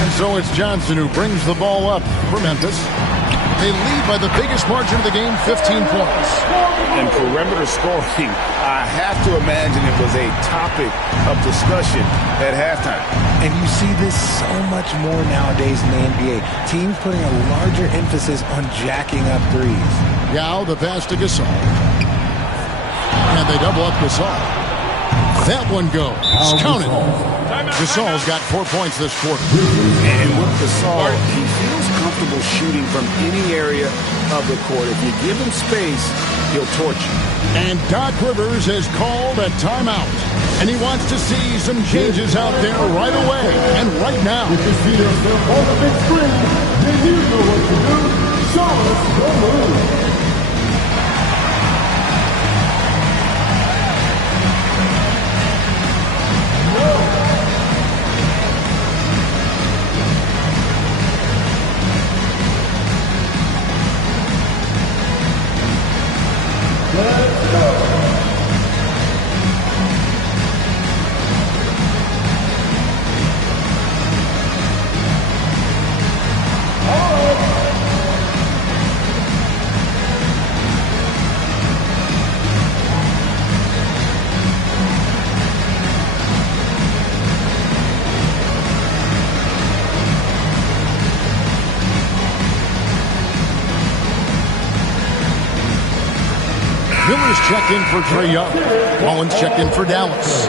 And so it's Johnson who brings the ball up for Memphis. They lead by the biggest margin of the game, 15 points. And perimeter scoring, I have to imagine it was a topic of discussion at halftime. And you see this so much more nowadays in the NBA. Teams putting a larger emphasis on jacking up threes. Yao, the pass to Gasol. And they double up Gasol. That one goes. Counted. Gasol's got 4 points this quarter. And with Gasol, he feels comfortable shooting from any area of the court. If you give him space, he'll torch you. And Doc Rivers has called a timeout. And he wants to see some changes out there right away and right now. With the feet on the big screen, then you know what to do. Show us the move. Let's go. Miller's checked in for Trae Young. Mullins checked in for Dallas.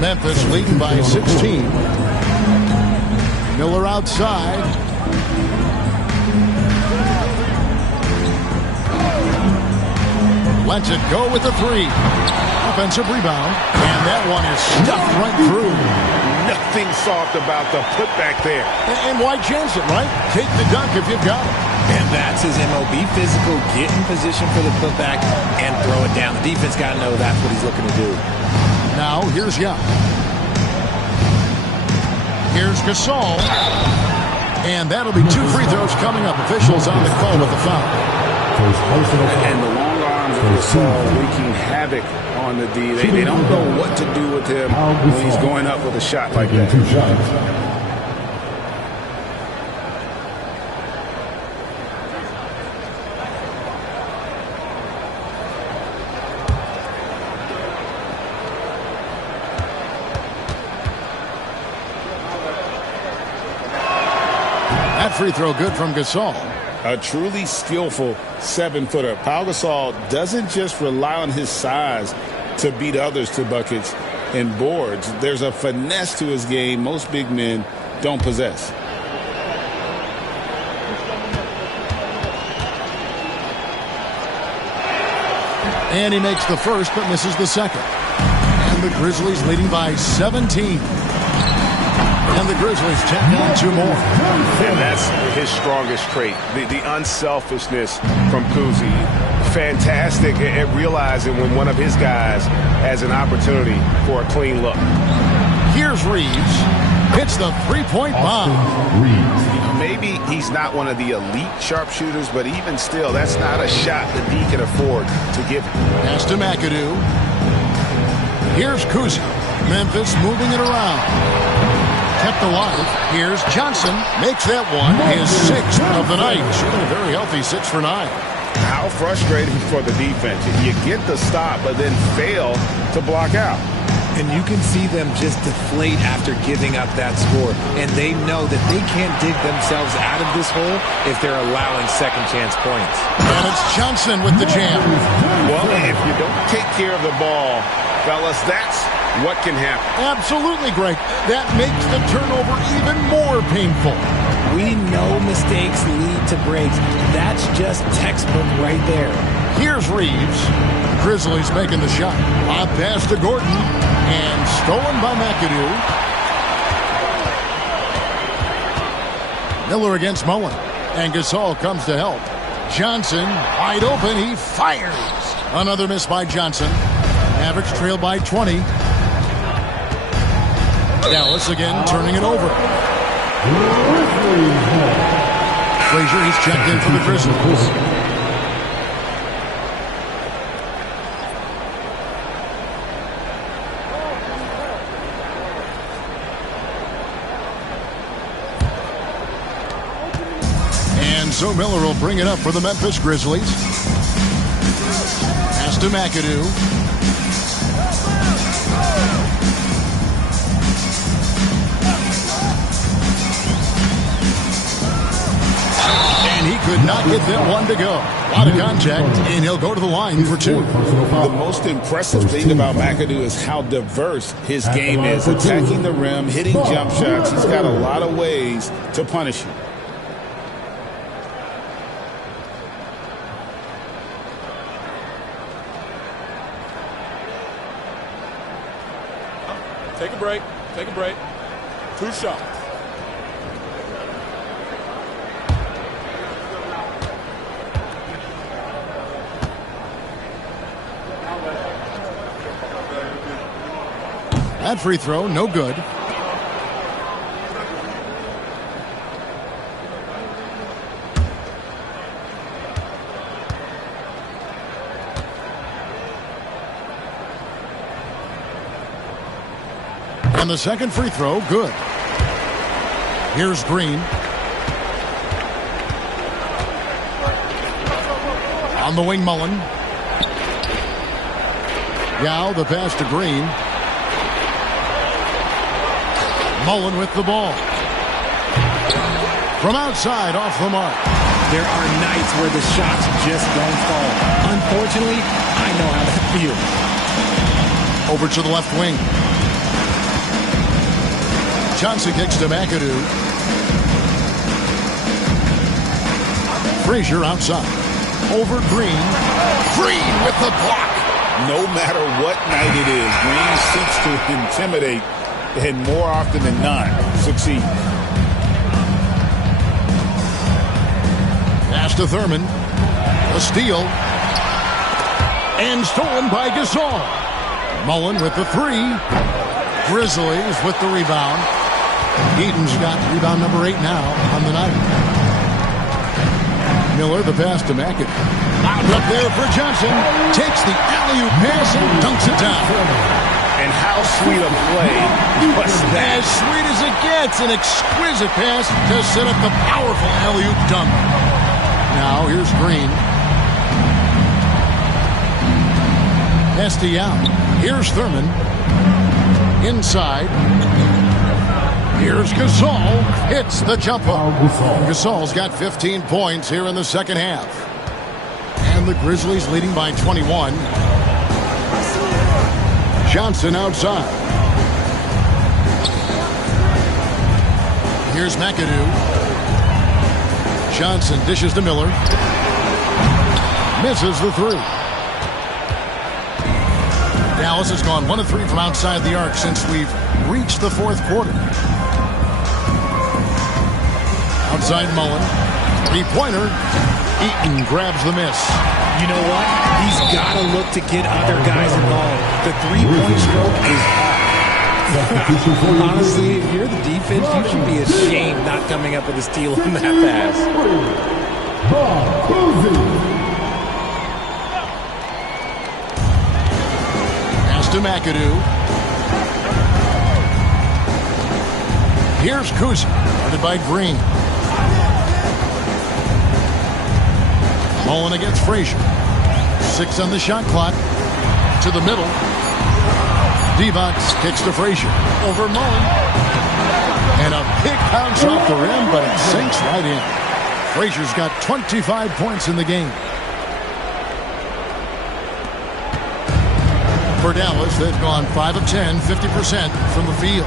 Memphis leading by 16. Miller outside. Lets it go with the 3. Offensive rebound. And that one is stuffed right through. Nothing soft about the putback there. And why chance it, right? Take the dunk if you've got it. And that's his MO. Be physical, get in position for the putback, and throw it down. The defense got to know that's what he's looking to do. Now, here's Young. Here's Gasol. And that'll be 2 free throws coming up. Officials on the call with the foul. And the long arms of Gasol wreaking havoc on the D. They don't know what to do with him when he's going up with a shot like that. That free throw good from Gasol. A truly skillful 7-footer. Pau Gasol doesn't just rely on his size to beat others to buckets and boards. There's a finesse to his game most big men don't possess. And he makes the first but misses the second. And the Grizzlies leading by 17. And the Grizzlies tack on 2 more. And that's his strongest trait, the unselfishness from Kuzi. Fantastic at realizing when one of his guys has an opportunity for a clean look. Here's Reeves. Hits the three-point bomb. Maybe he's not one of the elite sharpshooters, but even still, that's not a shot that he can afford to give him. Pass to McAdoo. Here's Kuzi. Memphis moving it around. Kept alive. Here's Johnson. Makes that one his 6th of the night. Shooting a very healthy 6 for 9. How frustrating for the defense. You get the stop, but then fail to block out. And you can see them just deflate after giving up that score. And they know that they can't dig themselves out of this hole if they're allowing second chance points. And it's Johnson with the jam. Well, if you don't take care of the ball, fellas, that's what can happen. Absolutely, Greg. That makes the turnover even more painful. We know mistakes lead to breaks. That's just textbook right there. Here's Reeves. Grizzlies making the shot. Lob pass to Gordon. And stolen by McAdoo. Miller against Mullen. And Gasol comes to help. Johnson, wide open. He fires. Another miss by Johnson. Mavericks trail by 20. Dallas again turning it over. Frazier, he's checked in for the Grizzlies. And so Miller will bring it up for the Memphis Grizzlies. Pass to McAdoo. And he could not get that one to go. A lot of contact, and he'll go to the line for 2. The most impressive thing about McAdoo is how diverse his game is. Attacking the rim, hitting jump shots. He's got a lot of ways to punish you. Take a break. Take a break. 2 shots. That free throw, no good. And the second free throw, good. Here's Green. On the wing, Mullen. Yao, the pass to Green. Mullen with the ball. From outside, off the mark. There are nights where the shots just don't fall. Unfortunately, I know how that feels. Over to the left wing. Johnson kicks to McAdoo. Frazier outside. Over Green. Green with the block. No matter what night it is, Green seeks to intimidate and more often than not, succeed. Pass to Thurman. A steal. And stolen by Gasol. Mullen with the three. Grizzlies with the rebound. Eaton's got rebound number 8 now on the night. Miller, the pass to McAdoo. Out up there for Johnson. Takes the alley-oop pass and dunks it down. And how sweet a play was that? As sweet as it gets. An exquisite pass to set up the powerful alley-oop dunk. Now here's Green. Esty out. Here's Thurman. Inside. Here's Gasol. Hits the jump hook. Gasol's got 15 points here in the second half. And the Grizzlies leading by 21. Johnson outside. Here's McAdoo. Johnson dishes to Miller. Misses the three. Dallas has gone 1 of 3 from outside the arc since we've reached the fourth quarter. Outside Mullen. Three-pointer. Eaton grabs the miss. You know what? He's got to look to get other guys involved. The three-point stroke is off. Honestly, if you're the defense, you should be ashamed not coming up with a steal on that pass. Pass to McAdoo. Here's Kuzi, guarded by Green. Mullen against Frazier. 6 on the shot clock. To the middle. Divac kicks to Frazier. Over Mullen. And a big bounce off the rim, but it sinks right in. Frazier's got 25 points in the game. For Dallas, they've gone 5 of 10, 50% from the field.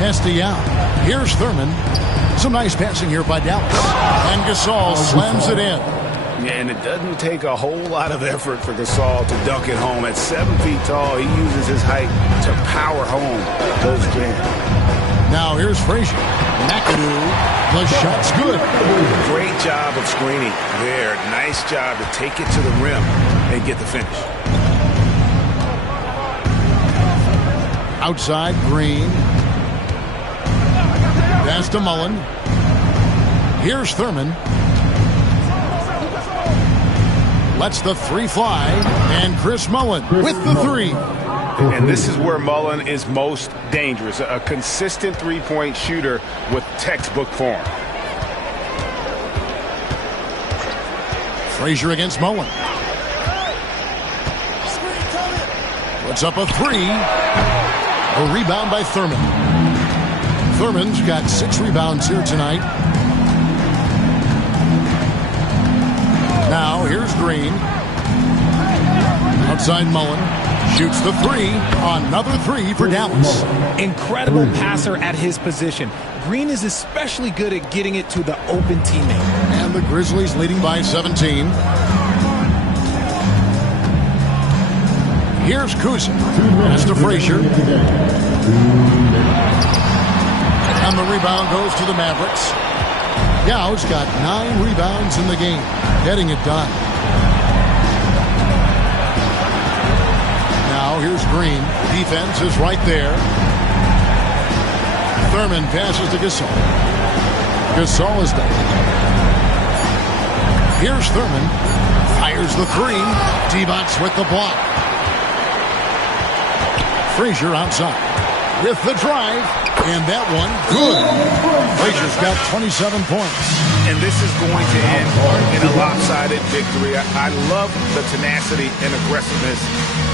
Esty out. Here's Thurman. Some nice passing here by Dallas. And Gasol slams it in. Yeah, and it doesn't take a whole lot of effort for Gasol to dunk it home. At 7 feet tall, he uses his height to power home those jams. Now here's Frazier. McAdoo. The shot's good. Great job of screening there. Nice job to take it to the rim and get the finish. Outside, Green. Pass to Mullen. Here's Thurman. Lets the three fly. And Chris Mullen with the three. And this is where Mullen is most dangerous. A consistent three-point shooter with textbook form. Frazier against Mullen. Puts up a three. A rebound by Thurman. Thurman's got 6 rebounds here tonight. Now here's Green. Outside Mullen. Shoots the three. Another three for Dallas. Incredible passer at his position. Green is especially good at getting it to the open teammate. And the Grizzlies leading by 17. Here's Kuzi. Pass to Frazier. And the rebound goes to the Mavericks. Yow's got 9 rebounds in the game. Getting it done. Now here's Green. Defense is right there. Thurman passes to Gasol. Gasol is done. Here's Thurman. Fires the three. Divac with the block. Frazier outside with the drive. And that one, good. Frazier's got 27 points. And this is going to end in a lopsided victory. I love the tenacity and aggressiveness,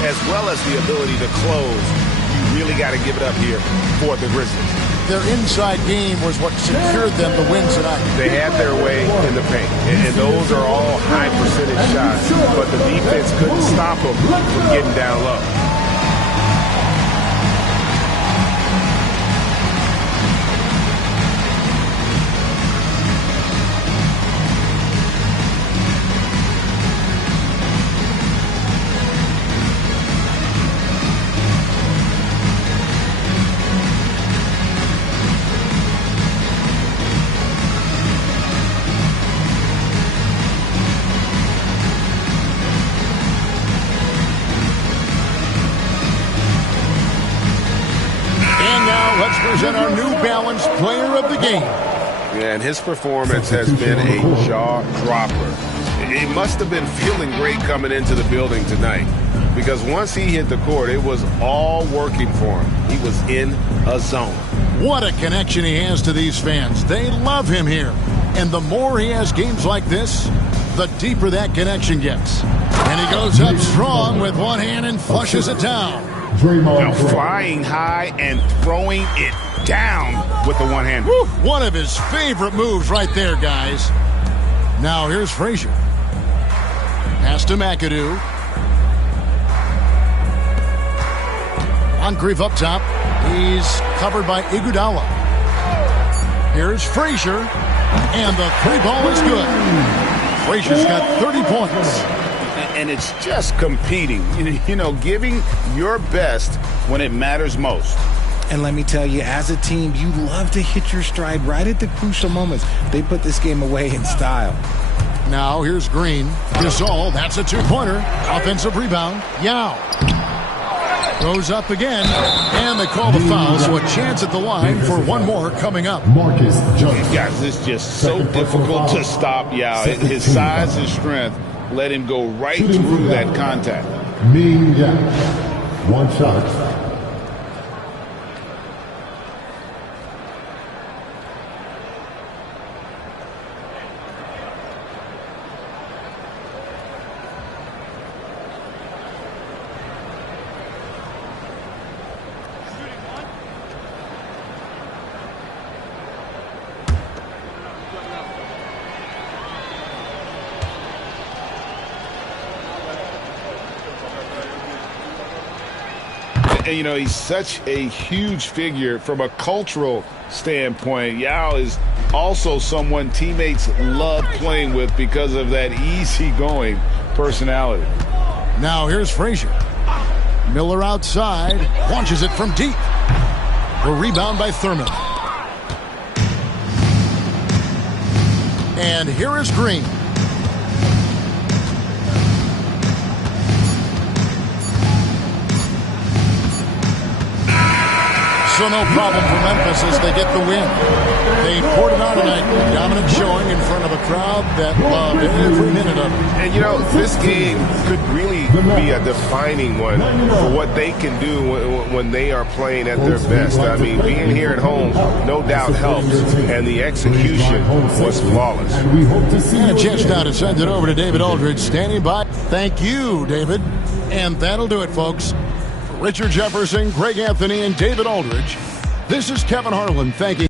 as well as the ability to close. You really got to give it up here for the Grizzlies. Their inside game was what secured them the win tonight. They had their way in the paint, and those are all high percentage shots. But the defense couldn't stop them from getting down low. and our New Balance player of the game. Yeah, and his performance has been a jaw-dropper. He must have been feeling great coming into the building tonight, because once he hit the court, it was all working for him. He was in a zone. What a connection he has to these fans. They love him here. And the more he has games like this, the deeper that connection gets. And he goes up strong with one hand and flushes it down. Now flying high and throwing it down with the one hand. Woo, one of his favorite moves right there, guys. Now here's Frazier. Pass to McAdoo. Moncrief up top. He's covered by Iguodala. Here's Frazier. And the three ball is good. Frazier's got 30 points. And it's just competing, you know, giving your best when it matters most. And let me tell you, as a team, you love to hit your stride right at the crucial moments. They put this game away in style. Now here's Green. Gasol, that's a two-pointer. Offensive rebound. Yao. Goes up again. And they call the foul, so a chance at the line for one more coming up. Guys, it's just so difficult to stop Yao. His size and strength let him go right through that contact. One shot. And, you know, he's such a huge figure from a cultural standpoint. Yao is also someone teammates love playing with because of that easygoing personality. Now here's Frazier. Miller outside. Launches it from deep. The rebound by Thurman. And here is Green. So no problem for Memphis as they get the win. They poured it on tonight, a dominant showing in front of a crowd that loved every minute of it. And, you know, this game could really be a defining one for what they can do when they are playing at their best. I mean, being here at home no doubt helps, and the execution was flawless. And a chance now to send it over to David Aldridge, standing by. Thank you, David. And that'll do it, folks. Richard Jefferson, Greg Anthony, and David Aldridge. This is Kevin Harlan thanking